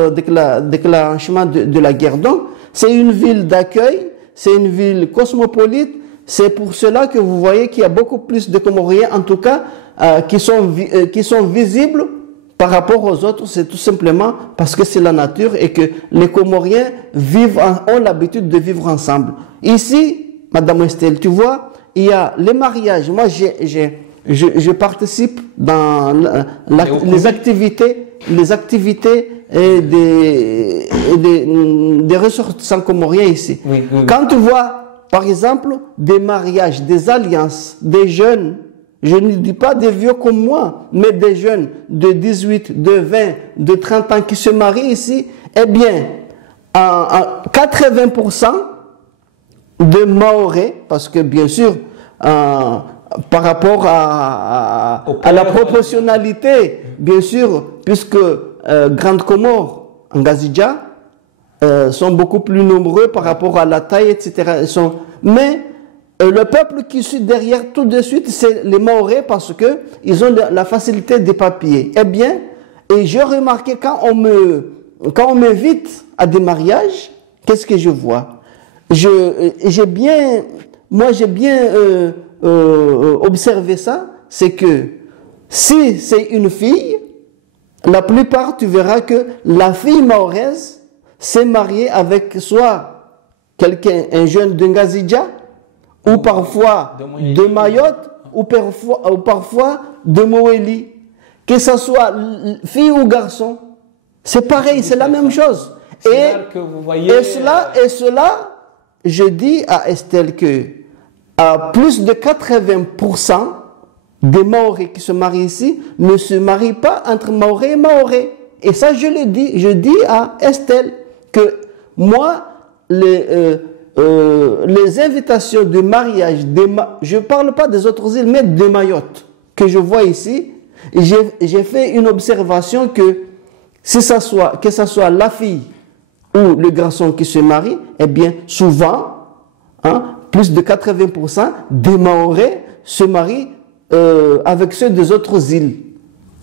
déclenchement de la guerre. Donc, c'est une ville d'accueil, c'est une ville cosmopolite. C'est pour cela que vous voyez qu'il y a beaucoup plus de Comoriens, en tout cas, qui sont visibles par rapport aux autres. C'est tout simplement parce que c'est la nature et que les Comoriens ont l'habitude de vivre ensemble. Ici, Madame Estelle, tu vois, il y a les mariages. Moi, je participe dans les activités et des ressortissants comoriens ici. Oui. Quand tu vois, par exemple, des mariages, des alliances, des jeunes, je ne dis pas des vieux comme moi, mais des jeunes de 18, de 20, de 30 ans qui se marient ici, eh bien, 80% de Mahorais, parce que bien sûr, par rapport à la proportionnalité, bien sûr, puisque Grande Comore, Ngazidja, sont beaucoup plus nombreux par rapport à la taille, etc. Mais le peuple qui suit derrière tout de suite, c'est les Mahorais parce que ils ont la facilité des papiers. Eh bien, et j'ai remarqué quand on m'invite à des mariages, qu'est-ce que je vois? J'ai bien observé ça, c'est que si c'est une fille, la plupart tu verras que la fille mahoraise s'est mariée avec soit un jeune de Ngazidja, ou parfois de Mayotte, ou parfois de Moëli. Que ce soit fille ou garçon, c'est pareil, c'est la même chose. Et cela, je dis à Estelle que à plus de 80% des Mahorais qui se marient ici ne se marient pas entre Mahorais et Mahorais. Et ça, je le dis, je dis à Estelle que moi, les invitations de mariage, je ne parle pas des autres îles, mais de Mayotte, que je vois ici, j'ai fait une observation que que ce soit la fille ou le garçon qui se marie, eh bien, souvent, plus de 80% des Mahorais se marient avec ceux des autres îles.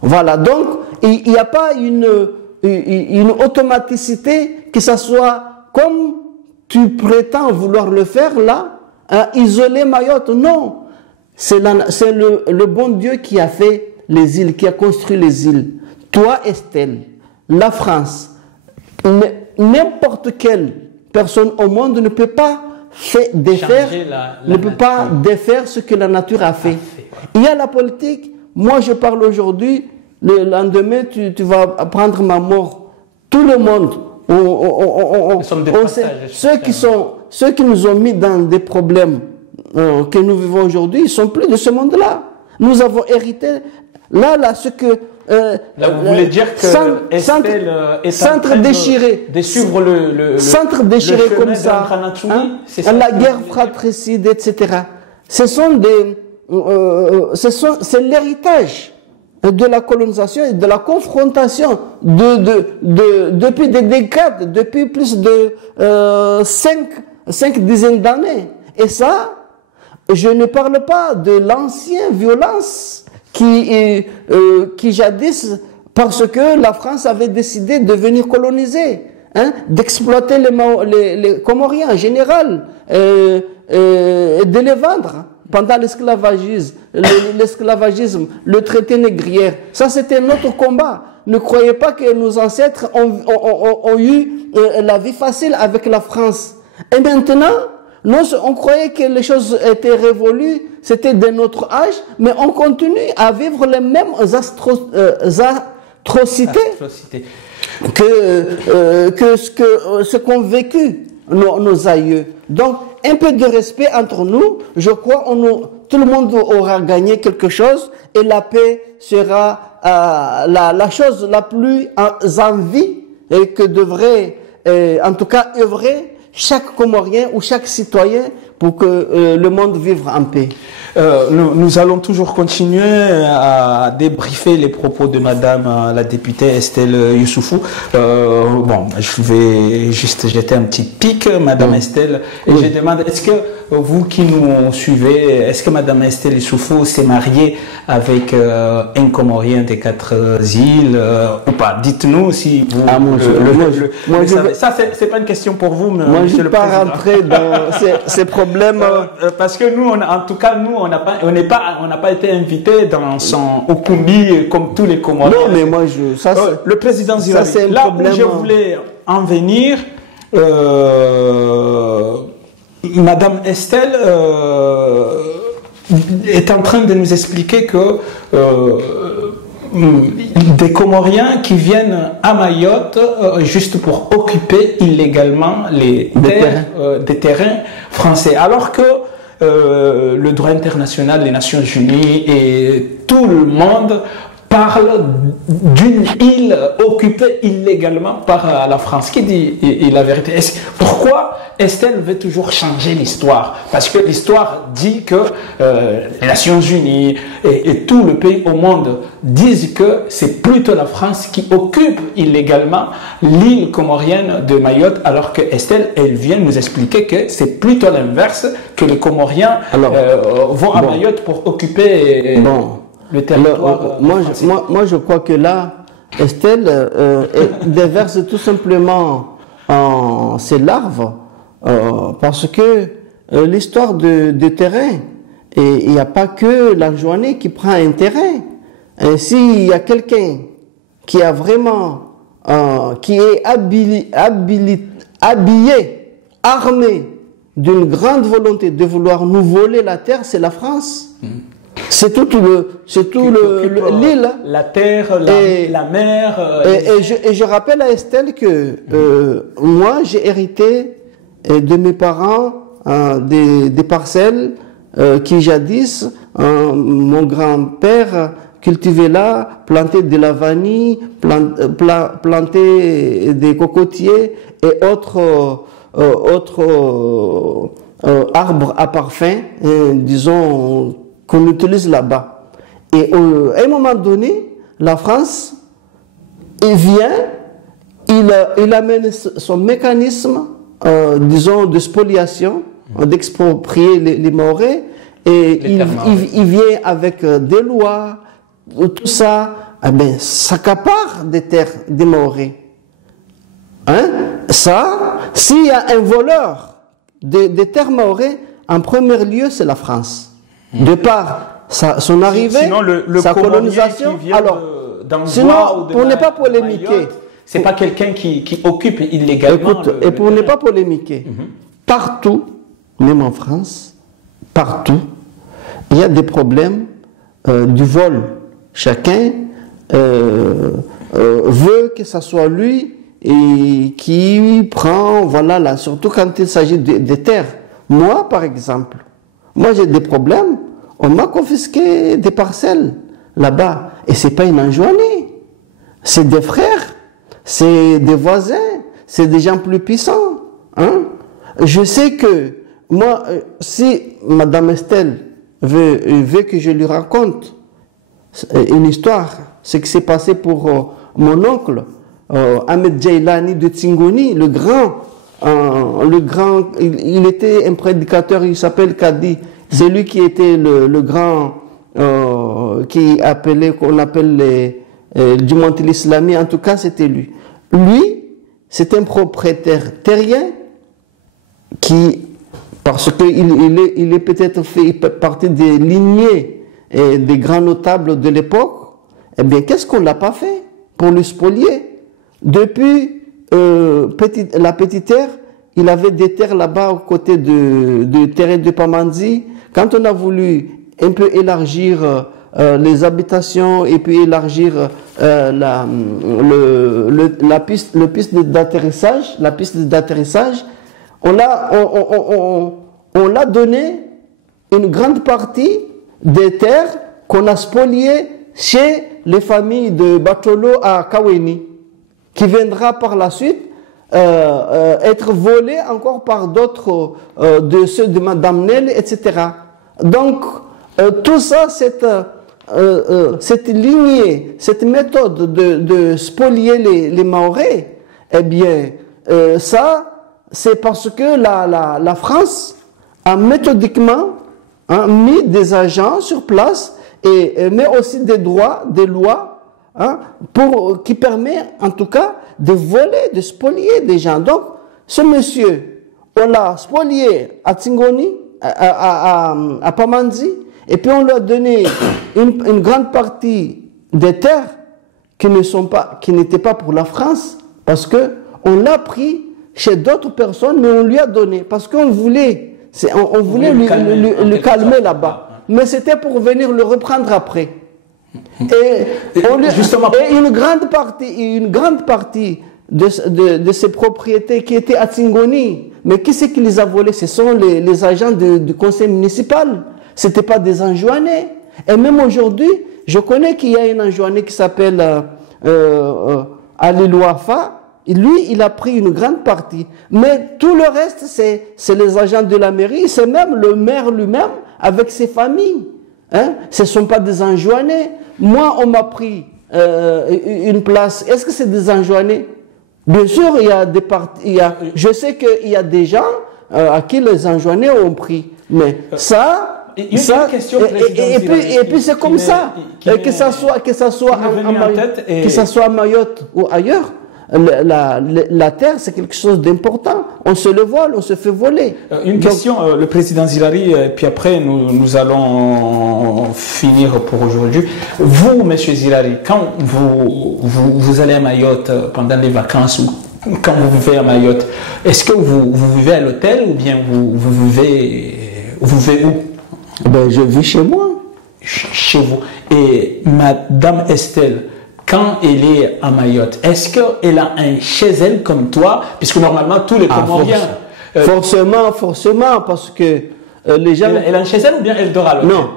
Voilà, donc, il n'y a pas une automaticité que ça soit comme tu prétends vouloir le faire là, isoler Mayotte. Non, c'est le bon Dieu qui a fait les îles, qui a construit les îles. toi Estelle, la France, n'importe quelle personne au monde ne peut pas défaire ce que la nature a fait. Il y a la politique. Moi, je parle aujourd'hui. Le lendemain, tu vas prendre ma mort. Tout le monde. Ceux qui nous ont mis dans des problèmes que nous vivons aujourd'hui, ils sont plus de ce monde-là. Nous avons hérité. Là, ce que vous voulez dire que Estelle est en train de suivre le s'entre-déchirer comme ça, la guerre fratricide, etc. C'est l'héritage de la colonisation et de la confrontation depuis des décades, depuis plus de 5 dizaines d'années. Et ça, je ne parle pas de l'ancienne violence qui jadis, parce que la France avait décidé de venir coloniser, d'exploiter les Comoriens en général, et de les vendre pendant l'esclavagisme, le traité négrière. Ça, c'était notre combat. Ne croyez pas que nos ancêtres ont eu la vie facile avec la France. Et maintenant, on croyait que les choses étaient révolues, c'était de notre âge, mais on continue à vivre les mêmes atrocités que ce qu'ont vécu nos aïeux. Donc, un peu de respect entre nous, je crois, tout le monde aura gagné quelque chose et la paix sera la chose la plus en vie et que devrait, en tout cas, œuvrer chaque Comorien ou chaque citoyen pour que le monde vive en paix. Nous allons toujours continuer à débriefer les propos de Madame la députée Estelle Youssoufou. Bon, je vais juste jeter un petit pic, Madame Estelle, et je demande, est-ce que vous qui nous suivez, est-ce que Madame Estelle Youssoufou s'est mariée avec un Comorien des 4 îles ou pas? Dites-nous si vous le savez. Ça, c'est pas une question pour vous, moi, je ne vais pas rentrer dans ces problèmes. Parce que nous, en tout cas, nous, on n'a pas été invités dans son Okumbi comme tous les Comoriens. Non, mais moi, le président Ziravi, là où je voulais en venir, Madame Estelle est en train de nous expliquer que des Comoriens qui viennent à Mayotte juste pour occuper illégalement des terrains français, alors que le droit international, les Nations Unies et tout le monde parle d'une île occupée illégalement par la France. Qui dit la vérité? Pourquoi Estelle veut toujours changer l'histoire? Parce que l'histoire dit que les Nations Unies et tout le pays au monde disent que c'est plutôt la France qui occupe illégalement l'île comorienne de Mayotte, alors que Estelle, elle vient nous expliquer que c'est plutôt l'inverse, que les Comoriens vont à Mayotte pour occuper... le territoire. Moi, je crois que là, Estelle déverse tout simplement ses larves, parce que l'histoire de terrain, il n'y a pas que la journée qui prend un terrain. S'il y a quelqu'un qui a vraiment, qui est habillé, armé d'une grande volonté de vouloir nous voler la terre, c'est la France. C'est tout l'île, la terre, la mer. Et je rappelle à Estelle que moi j'ai hérité de mes parents des parcelles qui jadis mon grand-père cultivait là, plantait de la vanille, plantait des cocotiers et autres arbres à parfum, disons, qu'on utilise là-bas. Et à un moment donné, la France, il amène son mécanisme, disons, de spoliation, d'exproprier les Mahorais, et il vient avec des lois, tout ça, s'accapare des terres des Mahorais. Ça, s'il y a un voleur des terres Mahorais, en premier lieu, c'est la France. De par son arrivée, sa colonisation. Alors, Sinon, pour ne pas polémiquer, c'est pas quelqu'un qui occupe illégalement. Écoute, et pour ne pas polémiquer, partout, même en France, partout, il y a des problèmes du vol. Chacun veut que ce soit lui et qui prend, voilà, là, surtout quand il s'agit des terres. Moi, par exemple, moi j'ai des problèmes, on m'a confisqué des parcelles là-bas, et c'est pas une enjoignée, c'est des frères, c'est des voisins, c'est des gens plus puissants. Hein? Je sais que, moi, si Madame Estelle veut que je lui raconte une histoire, ce qui s'est passé pour mon oncle, Ahmed Jailani de Tsingoni, le grand, il était un prédicateur, il s'appelle Kadi. C'est lui qui était le grand, qu'on appelle du Montil Islami. En tout cas, c'était lui. Lui, c'est un propriétaire terrien qui, parce qu'il est peut-être fait partie des lignées et des grands notables de l'époque, eh bien, qu'est-ce qu'on l'a pas fait pour le spolier? Depuis la petite terre, il avait des terres là-bas aux côtés de terrain de Pamandzi. Quand on a voulu un peu élargir les habitations et puis élargir la piste d'atterrissage, on l'a donné une grande partie des terres qu'on a spoliées chez les familles de Batolo à Kaweni, qui viendra par la suite être volé encore par d'autres de ceux de Madame Nel, etc. Donc, tout ça, cette lignée, cette méthode de spolier les Mahorais, eh bien, ça, c'est parce que la France a méthodiquement mis des agents sur place et met aussi des lois, qui permet en tout cas de voler, de spolier des gens. Donc, ce monsieur, on l'a spolié à Tsingoni, à Pamandzi, et puis on lui a donné une grande partie des terres qui n'étaient pas pour la France, parce que on l'a pris chez d'autres personnes, mais on lui a donné, parce qu'on voulait, lui calmer là-bas. Mais c'était pour venir le reprendre après. Et une grande partie de ces propriétés qui étaient à Tsingoni, mais qui c'est qui les a volées? Ce sont les agents du conseil municipal. C'était pas des enjoignés. Et même aujourd'hui, je connais qu'il y a une enjoignée qui s'appelle Ali Louafa. Lui, il a pris une grande partie. Mais tout le reste, c'est les agents de la mairie, c'est même le maire lui-même avec ses familles. Hein? Ce ne sont pas des enjoignés. Moi, on m'a pris une place. Est-ce que c'est des enjoignés? Bien sûr, il y a des parties. Je sais qu'il y a des gens à qui les enjoignés ont pris. Mais ça, une question, et puis c'est comme ça. Que ça soit à Mayotte ou ailleurs. La terre, c'est quelque chose d'important. On se le vole, on se fait voler. Une question, le président Zilari, puis après nous allons finir pour aujourd'hui. Vous, monsieur Zilari, quand vous allez à Mayotte pendant les vacances ou quand vous vivez à Mayotte, est-ce que vous vivez à l'hôtel ou bien vous vivez où? Ben, je vis chez moi. Chez vous. Et Madame Estelle, quand elle est à Mayotte, est-ce qu'elle a un chez elle comme toi? Puisque normalement, tous les Comoriens... Forcément, parce que les gens... Elle a un chez elle ou bien elle dort à l'hôtel? Non,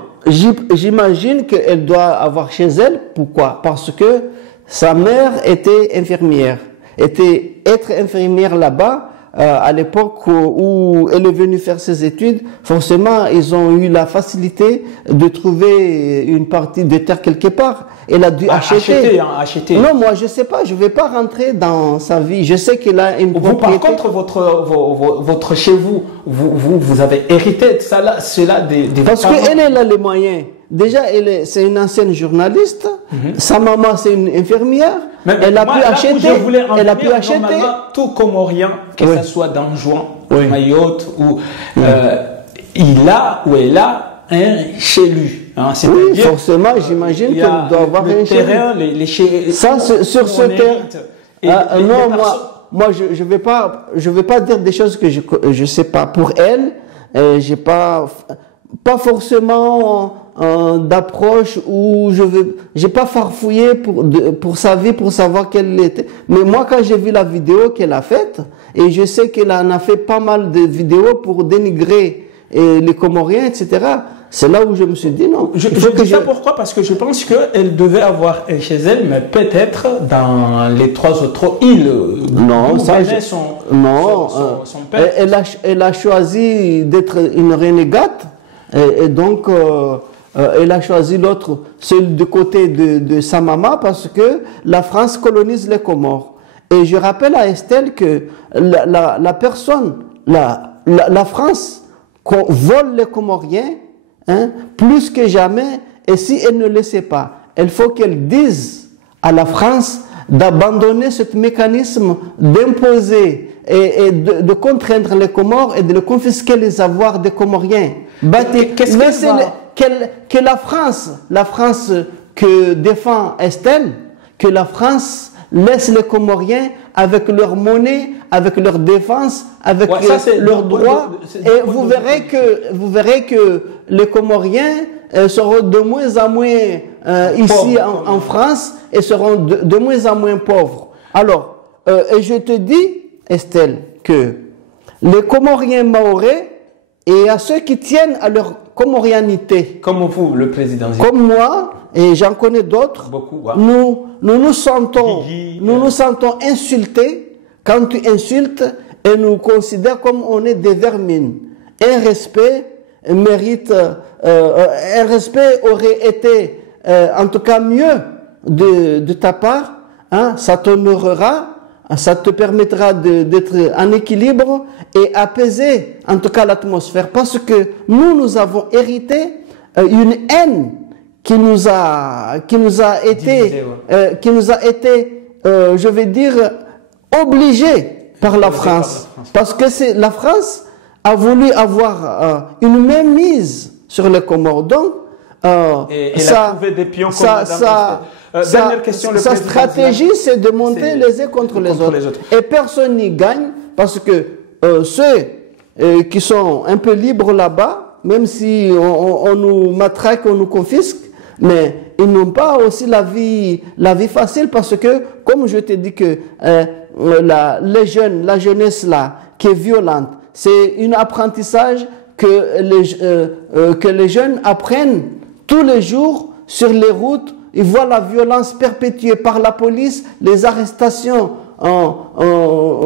j'imagine qu'elle doit avoir chez elle. Pourquoi? Parce que sa mère était infirmière. Être infirmière là-bas, à l'époque où elle est venue faire ses études, forcément, ils ont eu la facilité de trouver une partie de terre quelque part. Elle a dû acheter. Non, moi, je sais pas. Je vais pas rentrer dans sa vie. Je sais qu'elle a une propriété. Par contre, votre chez vous avez hérité de ça là, cela des Parce qu'elle a les moyens. Déjà, c'est une ancienne journaliste. Sa maman, c'est une infirmière. Elle a pu acheter. Elle a pu acheter. Tout Comorien, que ce soit d'Anjouan, Mayotte, ou elle a un chez lui. Hein, oui, forcément, j'imagine qu'il doit avoir le terrain, les ça, sur ce terrain. Non, moi, je vais pas dire des choses que je sais pas. Pour elle, j'ai pas forcément d'approche où j'ai pas farfouillé pour sa vie, pour savoir quelle était. Mais moi, quand j'ai vu la vidéo qu'elle a faite, et je sais qu'elle en a fait pas mal de vidéos pour dénigrer les Comoriens, etc. C'est là où je me suis dit non. Je dis ça pourquoi? Parce que je pense qu'elle devait avoir chez elle, mais peut-être dans les 3 autres îles. Non, ça, son père. Elle a choisi d'être une renégate, et donc elle a choisi l'autre, celui du côté de sa maman, parce que la France colonise les Comores. Et je rappelle à Estelle que la personne, la France, vole les Comoriens, hein, plus que jamais, et si elle ne le sait pas, il faut qu'elle dise à la France d'abandonner ce mécanisme d'imposer et de contraindre les Comores et de confisquer les avoirs des Comoriens. Que la France que défend Estelle, que la France laisse les Comoriens avec leur monnaie, avec leur défense, avec leurs droits, et vous verrez que les Comoriens seront de moins en moins ici en France et seront de moins en moins pauvres. Alors, et je te dis, Estelle, que les Comoriens mahorais, et à ceux qui tiennent à leur comorianité, comme vous, le président, comme moi, et j'en connais d'autres, nous nous sentons insultés quand tu insultes et nous considèrent comme on est des vermines. Un respect mérite, un respect aurait été en tout cas mieux de ta part, hein, ça t'honorera, ça te permettra d'être en équilibre et apaiser en tout cas l'atmosphère, parce que nous avons hérité une haine qui nous a été, je vais dire, obligée par la France. Parce que la France a voulu avoir une mainmise sur les Comores. Donc, sa stratégie, c'est de monter les uns contre les autres. Et personne n'y gagne, parce que ceux qui sont un peu libres là-bas, même si on nous matraque, on nous confisque, mais ils n'ont pas aussi la vie facile, parce que, comme je t'ai dit que la jeunesse là, qui est violente, c'est un apprentissage que les jeunes apprennent tous les jours sur les routes. Ils voient la violence perpétuée par la police, les arrestations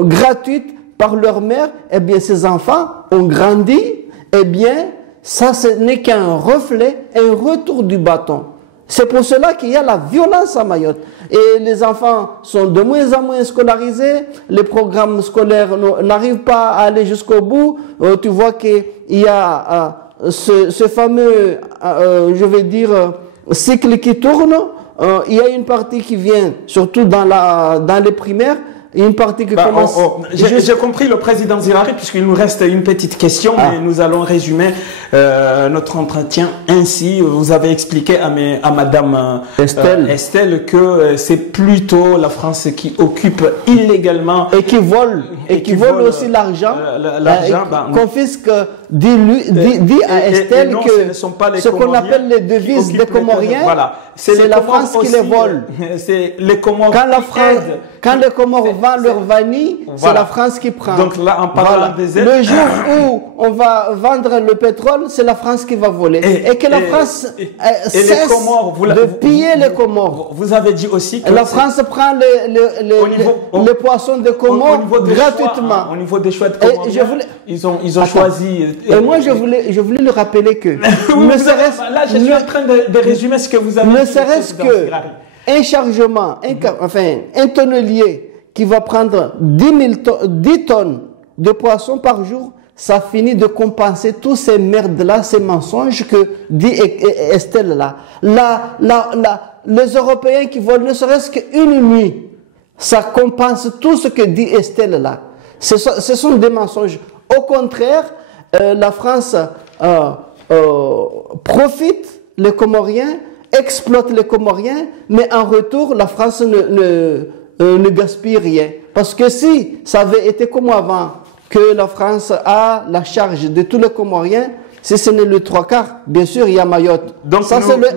gratuites par leur mère. Eh bien, ces enfants ont grandi. Eh bien, ça, ce n'est qu'un reflet, un retour du bâton. C'est pour cela qu'il y a la violence à Mayotte. Et les enfants sont de moins en moins scolarisés, les programmes scolaires n'arrivent pas à aller jusqu'au bout. Tu vois qu'il y a ce fameux, je vais dire, cycle qui tourne. Il y a une partie qui vient, surtout dans les primaires, une partie qui commence... J'ai compris le président Zirari, puisqu'il nous reste une petite question, mais nous allons résumer notre entretien ainsi. Vous avez expliqué à madame Estelle que c'est plutôt la France qui occupe illégalement... Et qui vole aussi l'argent. Confisque, dit à Estelle que ce qu'on appelle les devises des Comoriens, c'est la France qui les vole. C'est les Comores quand les Comores vendent leur vanille, c'est la France qui prend. Donc là, en parlant des aides... Le jour où on va vendre le pétrole, c'est la France qui va voler. Et que la France cesse de piller les Comores. Vous avez dit aussi que... La France prend les poissons de Comores gratuitement. Au niveau des choix de Comores, ils ont choisi... Et moi, je voulais le rappeler que... Là, je suis en train de résumer ce que vous avez dit. Ne serait-ce que un chargement, un tonnelier qui va prendre 10 tonnes de poissons par jour, ça finit de compenser tous ces merdes-là, ces mensonges que dit Estelle là. Les Européens qui volent ne serait-ce qu'une nuit, ça compense tout ce que dit Estelle là. Ce sont des mensonges. Au contraire, la France profite les Comoriens, exploite les Comoriens, mais en retour, la France ne gaspille rien. Parce que si ça avait été comme avant, que la France a la charge de tous les Comoriens, si ce n'est le 3/4, bien sûr, il y a Mayotte. Donc ça, c'est le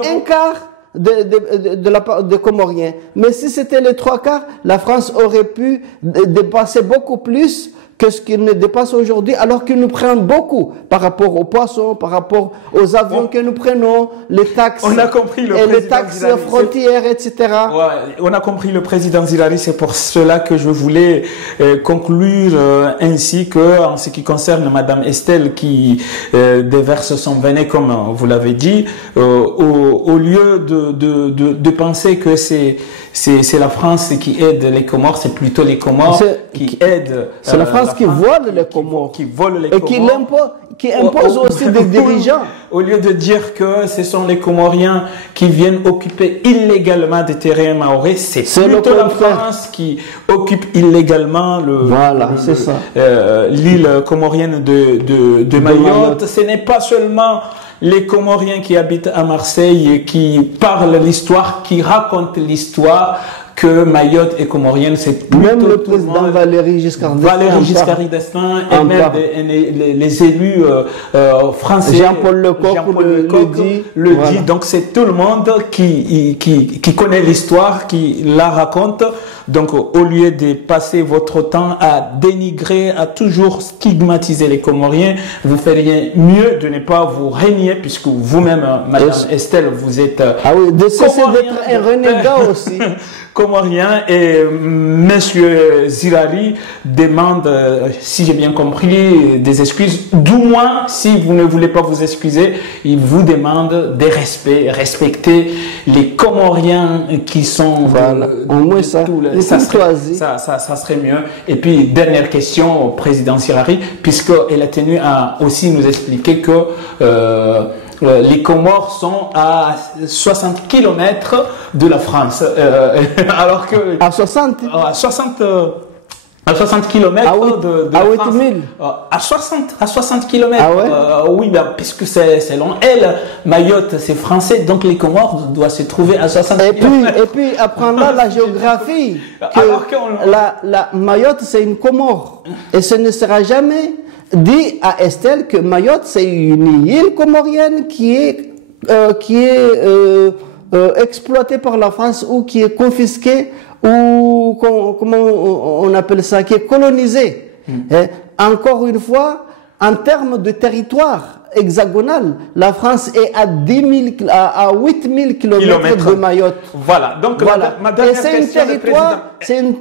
1/4 de la part des Comoriens. Mais si c'était les 3/4, la France aurait pu dépasser beaucoup plus que ce qu'il ne dépasse aujourd'hui, alors qu'il nous prend beaucoup par rapport aux poissons, par rapport aux avions que nous prenons, les taxes, on a compris le et les taxes frontières, etc. Ouais, on a compris le président Zilari, c'est pour cela que je voulais conclure ainsi que, en ce qui concerne Madame Estelle qui déverse son venin, comme vous l'avez dit, au lieu de penser que c'est la France qui aide les Comores, c'est plutôt les Comores qui aident. C'est la France qui vole les Comores. Qui vole les Comores. Qui impose aussi des dirigeants. Au lieu de dire que ce sont les Comoriens qui viennent occuper illégalement des terrains maorais, c'est plutôt la France qui occupe illégalement l'île comorienne de Mayotte. Ce n'est pas seulement les Comoriens qui habitent à Marseille et qui parlent l'histoire, qui racontent l'histoire, que Mayotte et Comorienne, c'est plutôt même le président Valéry Giscard d'Estaing et même les élus français. Jean-Paul Lecoq le dit. Donc c'est tout le monde qui connaît l'histoire, qui la raconte. Donc au lieu de passer votre temps à dénigrer, à toujours stigmatiser les Comoriens, vous feriez mieux de ne pas vous régner, puisque vous-même, Madame Estelle, vous êtes de cesser d'être un renégat aussi. Comorien, et Monsieur Zilari demande, si j'ai bien compris, des excuses. Du moins, si vous ne voulez pas vous excuser, il vous demande de respecter les Comoriens qui sont au moins ça serait mieux. Et puis dernière question au président Zilari, puisqu'il a tenu à aussi nous expliquer que les Comores sont à 60 km de la France. Alors que... À 60 à 60 km de la France. 8000 à 60 km. Ah ouais? Oui, puisque selon elle, Mayotte c'est français, donc les Comores doivent se trouver à 60 km. Et puis apprendre la géographie. La Mayotte c'est une Comore. Et ce ne sera jamais dit à Estelle que Mayotte c'est une île comorienne qui est exploitée par la France ou qui est confisquée ou comment on appelle ça, qui est colonisée. Encore une fois, en termes de territoire hexagonal, la France est à 8000 km de Mayotte. Voilà. Donc ma dernière question, c'est un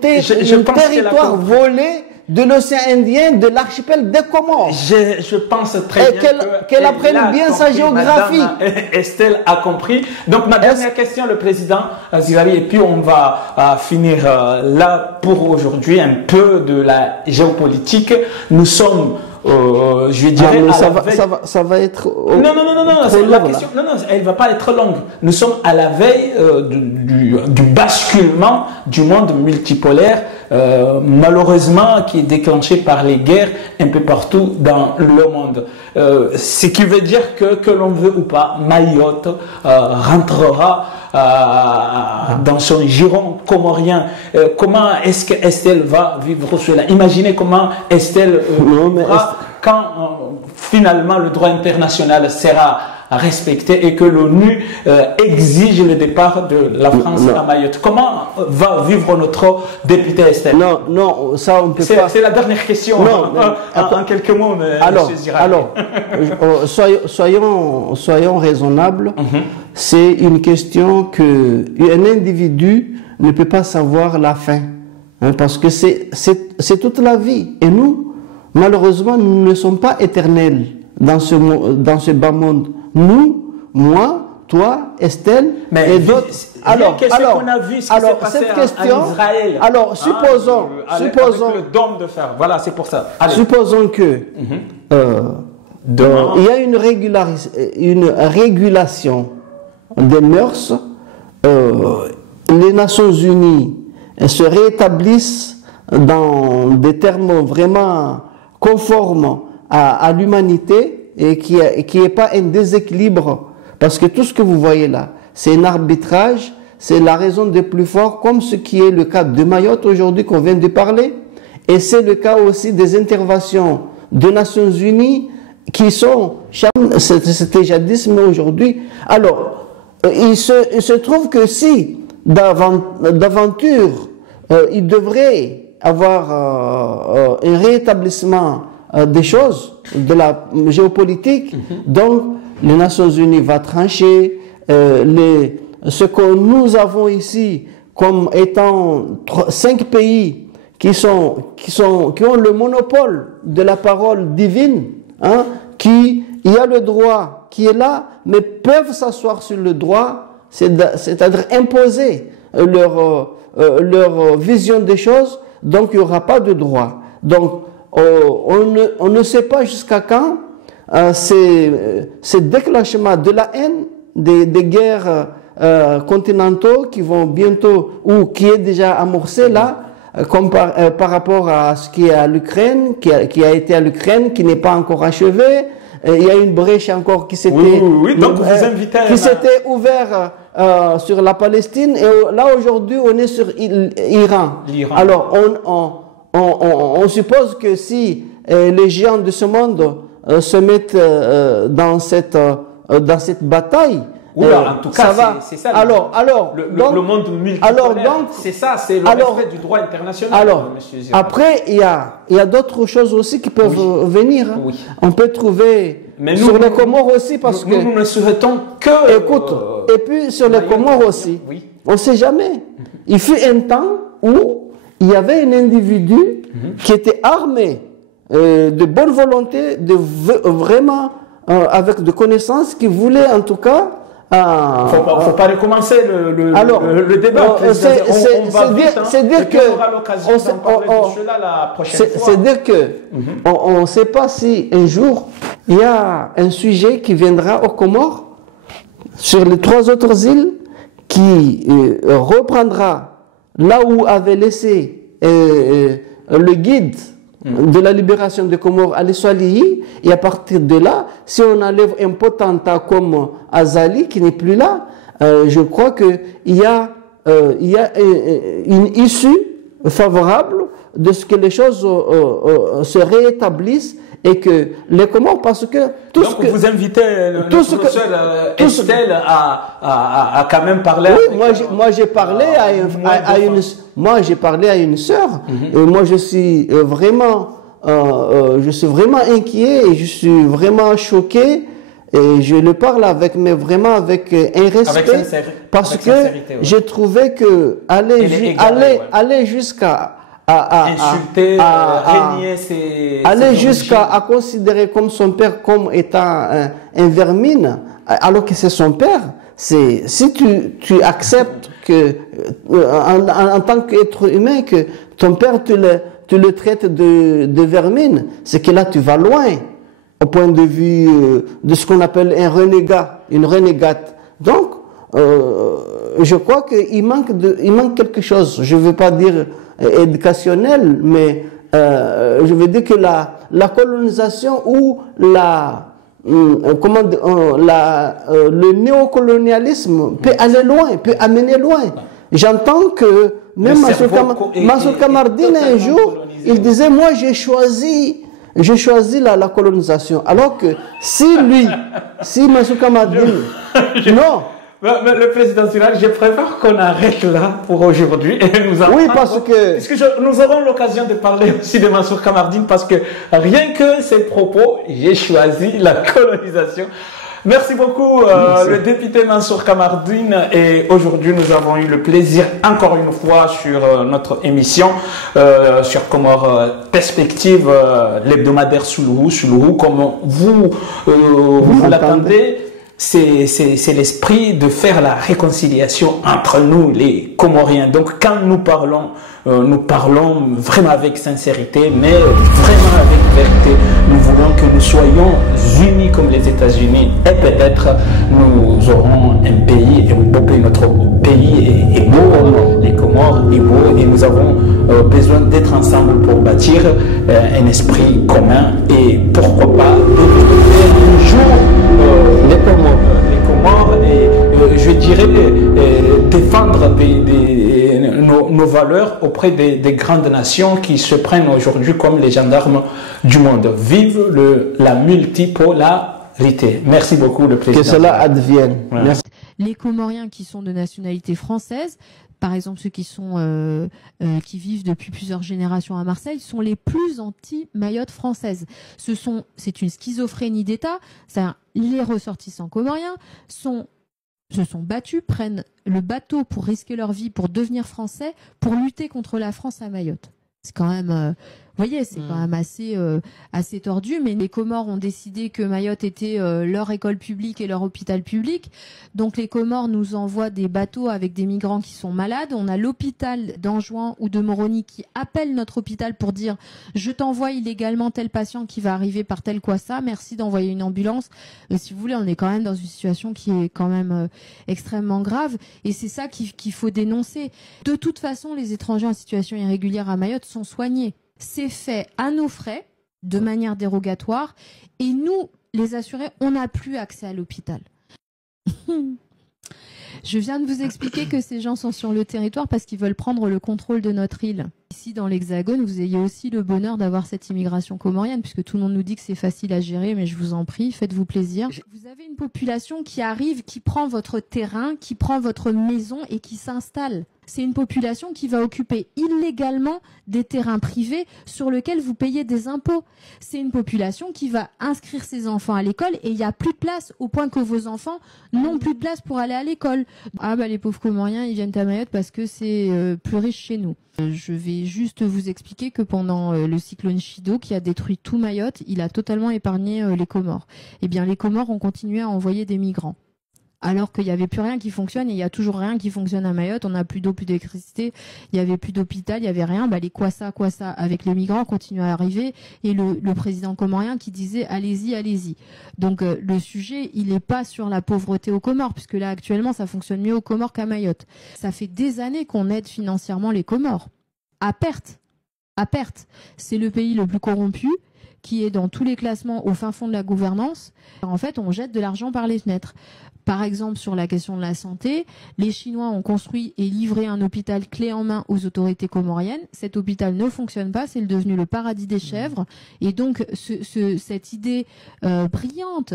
territoire volé de l'océan Indien, de l'archipel des Comores. Je pense très bien qu'elle apprenne bien sa géographie. Madame Estelle a compris. Donc ma dernière question, le président Zilari, et puis on va finir là pour aujourd'hui, un peu de la géopolitique. Nous sommes je dirais ça va être la question, elle va pas être longue. Nous sommes à la veille du basculement du monde multipolaire, malheureusement qui est déclenché par les guerres un peu partout dans le monde. Ce qui veut dire que l'on veut ou pas, Mayotte rentrera dans son giron comorien. Comment est-ce que Estelle va vivre cela? Imaginez comment Estelle vivra quand finalement le droit international sera respecté et que l'ONU exige le départ de la France à Mayotte. Comment va vivre notre député Estelle? Non, ça on peut pas. C'est la dernière question. En quelques mots, soyons raisonnables. C'est une question que un individu ne peut pas savoir la fin, parce que c'est toute la vie. Et nous, malheureusement, nous ne sommes pas éternels dans ce bas monde. Nous, moi, toi, Estelle, et d'autres. Alors, qu'on a vu ce qui s'est passé en Israël. Alors, supposons, avec le dôme de fer. Voilà, c'est pour ça. Allez. Supposons que il y a une régulation des mœurs. Les Nations Unies se rétablissent dans des termes vraiment conformes à l'humanité et qui est pas un déséquilibre Parce que tout ce que vous voyez là, c'est un arbitrage, c'est la raison des plus forts, comme ce qui est le cas de Mayotte aujourd'hui qu'on vient de parler. Et c'est le cas aussi des interventions des Nations Unies qui sont, c'était jadis, mais aujourd'hui. Alors, il se trouve que si, d'aventure, il devrait avoir un rétablissement des choses, de la géopolitique, donc les Nations Unies vont trancher, ce que nous avons ici comme étant 5 pays qui ont le monopole de la parole divine, hein, il y a le droit qui est là, mais peuvent s'asseoir sur le droit, c'est-à-dire imposer leur vision des choses, donc il n'y aura pas de droit. Donc on ne sait pas jusqu'à quand ces déclenchements de la haine, des guerres continentaux qui vont bientôt, ou qui est déjà amorcé là, comme par rapport à ce qui est à l'Ukraine, qui a été à l'Ukraine, qui n'est pas encore achevé. Il y a une brèche encore qui s'était ouverte sur la Palestine. Et là aujourd'hui, on est sur l'Iran. Alors on suppose que si les géants de ce monde se mettent dans cette bataille, en tout cas, c'est ça. Le monde multipolaire, c'est ça, c'est le respect du droit international. Alors, après, il y a d'autres choses aussi qui peuvent venir. Hein. Oui. On peut trouver sur les Comores aussi, parce que nous ne souhaitons que. Écoute, et puis sur les Comores aussi, on ne sait jamais. Il fut un temps où il y avait un individu qui était armé de bonne volonté, vraiment avec de connaissances, qui voulait en tout cas. Faut pas recommencer le débat. C'est dire que c'est dire que on ne sait pas si un jour il y a un sujet qui viendra aux Comores sur les 3 autres îles qui reprendra là où avait laissé le guide de la libération des Comores à l'Eswalihi, et à partir de là, si on enlève un potentat comme Azali qui n'est plus là, je crois qu'il y a une issue favorable de ce que les choses se réétablissent, et que les Comores, parce que tout ce que vous invitez le professeur Estelle à quand même parler. Oui, moi j'ai parlé à une sœur, et moi je suis vraiment inquiet, et je suis vraiment choqué, et je le parle vraiment avec un respect, parce que j'ai trouvé que aller jusqu'à insulter, régner ses aller jusqu'à considérer comme son père comme étant un vermine, alors que c'est son père. Si tu acceptes que en tant qu'être humain, que ton père tu le traites de vermine, c'est que là tu vas loin au point de vue de ce qu'on appelle un renégat, une renégate. Donc je crois qu'il manque quelque chose. Je ne veux pas dire éducationnel, mais je veux dire que la colonisation ou le néocolonialisme peut aller loin, peut amener loin. J'entends que même Mansour Kamardine un jour, il disait, moi j'ai choisi la colonisation. Alors que si Mansour Kamardine, non. Mais le président Siraj, je préfère qu'on arrête là pour aujourd'hui et nous oui, parce que nous aurons l'occasion de parler aussi de Mansour Kamardine, parce que rien que ses propos, j'ai choisi la colonisation. Merci beaucoup, le député Mansour Kamardine. Et aujourd'hui, nous avons eu le plaisir, encore une fois, sur notre émission, sur Comores Perspective, l'hebdomadaire Soulourou, comme vous l'attendez. C'est l'esprit de faire la réconciliation entre nous, les Comoriens. Donc, quand nous parlons vraiment avec sincérité, mais vraiment avec vérité. Nous voulons que nous soyons unis comme les États-Unis, et peut-être nous aurons un pays, un beau pays, notre pays est beau, les Comores est beau, et nous avons besoin d'être ensemble pour bâtir un esprit commun, et pourquoi pas de développer un jour les Comores valeur auprès des grandes nations qui se prennent aujourd'hui comme les gendarmes du monde. Vive la multipolarité. Merci beaucoup, le président. Que cela advienne. Ouais. Merci. Les Comoriens qui sont de nationalité française, par exemple ceux qui qui vivent depuis plusieurs générations à Marseille, sont les plus anti-Mayotte française. C'est une schizophrénie d'État. Les ressortissants comoriens se sont battus, prennent le bateau pour risquer leur vie, pour devenir français, pour lutter contre la France à Mayotte. C'est quand même, vous voyez, c'est quand même assez tordu. Mais les Comores ont décidé que Mayotte était leur école publique et leur hôpital public. Donc les Comores nous envoient des bateaux avec des migrants qui sont malades. On a l'hôpital d'Anjouan ou de Moroni qui appelle notre hôpital pour dire « Je t'envoie illégalement tel patient qui va arriver par tel Kwassa. Merci d'envoyer une ambulance. » Si vous voulez, on est quand même dans une situation qui est quand même extrêmement grave. Et c'est ça qu'il faut dénoncer. De toute façon, les étrangers en situation irrégulière à Mayotte sont soignés. C'est fait à nos frais, de manière dérogatoire, et nous, les assurés, on n'a plus accès à l'hôpital. Je viens de vous expliquer que ces gens sont sur le territoire parce qu'ils veulent prendre le contrôle de notre île. Ici, dans l'Hexagone, vous ayez aussi le bonheur d'avoir cette immigration comorienne, puisque tout le monde nous dit que c'est facile à gérer, mais je vous en prie, faites-vous plaisir. Vous avez une population qui arrive, qui prend votre terrain, qui prend votre maison et qui s'installe. C'est une population qui va occuper illégalement des terrains privés sur lesquels vous payez des impôts. C'est une population qui va inscrire ses enfants à l'école et il n'y a plus de place, au point que vos enfants n'ont plus de place pour aller à l'école. Ah bah les pauvres Comoriens, ils viennent à Mayotte parce que c'est plus riche chez nous. Je vais juste vous expliquer que pendant le cyclone Chido qui a détruit tout Mayotte, il a totalement épargné les Comores. Eh bien les Comores ont continué à envoyer des migrants. Alors qu'il n'y avait plus rien qui fonctionne et il n'y a toujours rien qui fonctionne à Mayotte. On n'a plus d'eau, plus d'électricité, il n'y avait plus d'hôpital, il n'y avait rien. Bah, les Kwassa avec les migrants continuent à arriver et le président comorien qui disait allez-y, allez-y. Donc le sujet, il n'est pas sur la pauvreté aux Comores puisque là actuellement ça fonctionne mieux aux Comores qu'à Mayotte. Ça fait des années qu'on aide financièrement les Comores. À perte. À perte. C'est le pays le plus corrompu qui est dans tous les classements au fin fond de la gouvernance. En fait, on jette de l'argent par les fenêtres. Par exemple, sur la question de la santé, les Chinois ont construit et livré un hôpital clé en main aux autorités comoriennes. Cet hôpital ne fonctionne pas, c'est devenu le paradis des chèvres. Et donc, cette idée brillante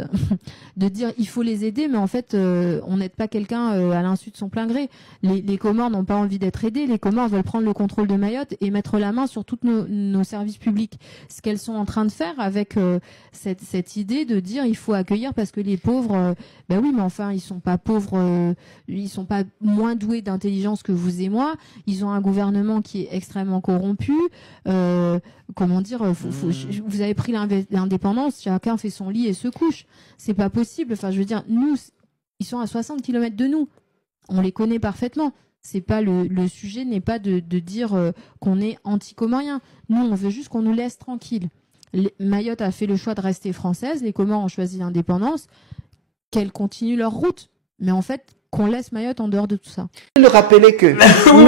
de dire il faut les aider, mais en fait, on n'aide pas quelqu'un à l'insu de son plein gré. Les Comores n'ont pas envie d'être aidés. Les Comores veulent prendre le contrôle de Mayotte et mettre la main sur tous nos services publics. Ce qu'elles sont en train de faire avec cette idée de dire il faut accueillir parce que les pauvres, ben oui, mais enfin, ils sont pas pauvres, ils sont pas moins doués d'intelligence que vous et moi. Ils ont un gouvernement qui est extrêmement corrompu. Comment dire, vous avez pris l'indépendance, chacun fait son lit et se couche. C'est pas possible. Enfin, je veux dire, nous, ils sont à 60 km de nous. On les connaît parfaitement. C'est pas le sujet n'est pas de dire qu'on est anti-comorien. Nous, on veut juste qu'on nous laisse tranquille. Mayotte a fait le choix de rester française. Les Comores ont choisi l'indépendance. Qu'elles continuent leur route. Mais en fait, qu'on laisse Mayotte en dehors de tout ça. Le rappeler que... oui,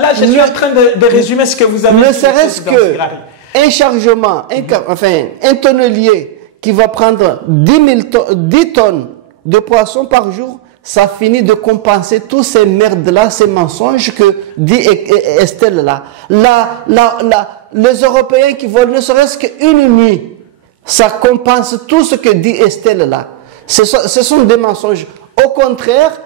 là, je suis en train de résumer ce que vous avez dit. Ne serait-ce qu'un chargement, un tonnelier qui va prendre 10 tonnes de poissons par jour, ça finit de compenser tous ces merdes-là, ces mensonges que dit Estelle là. Les Européens qui volent ne serait-ce qu'une nuit, ça compense tout ce que dit Estelle là. Ce sont des mensonges. Au contraire,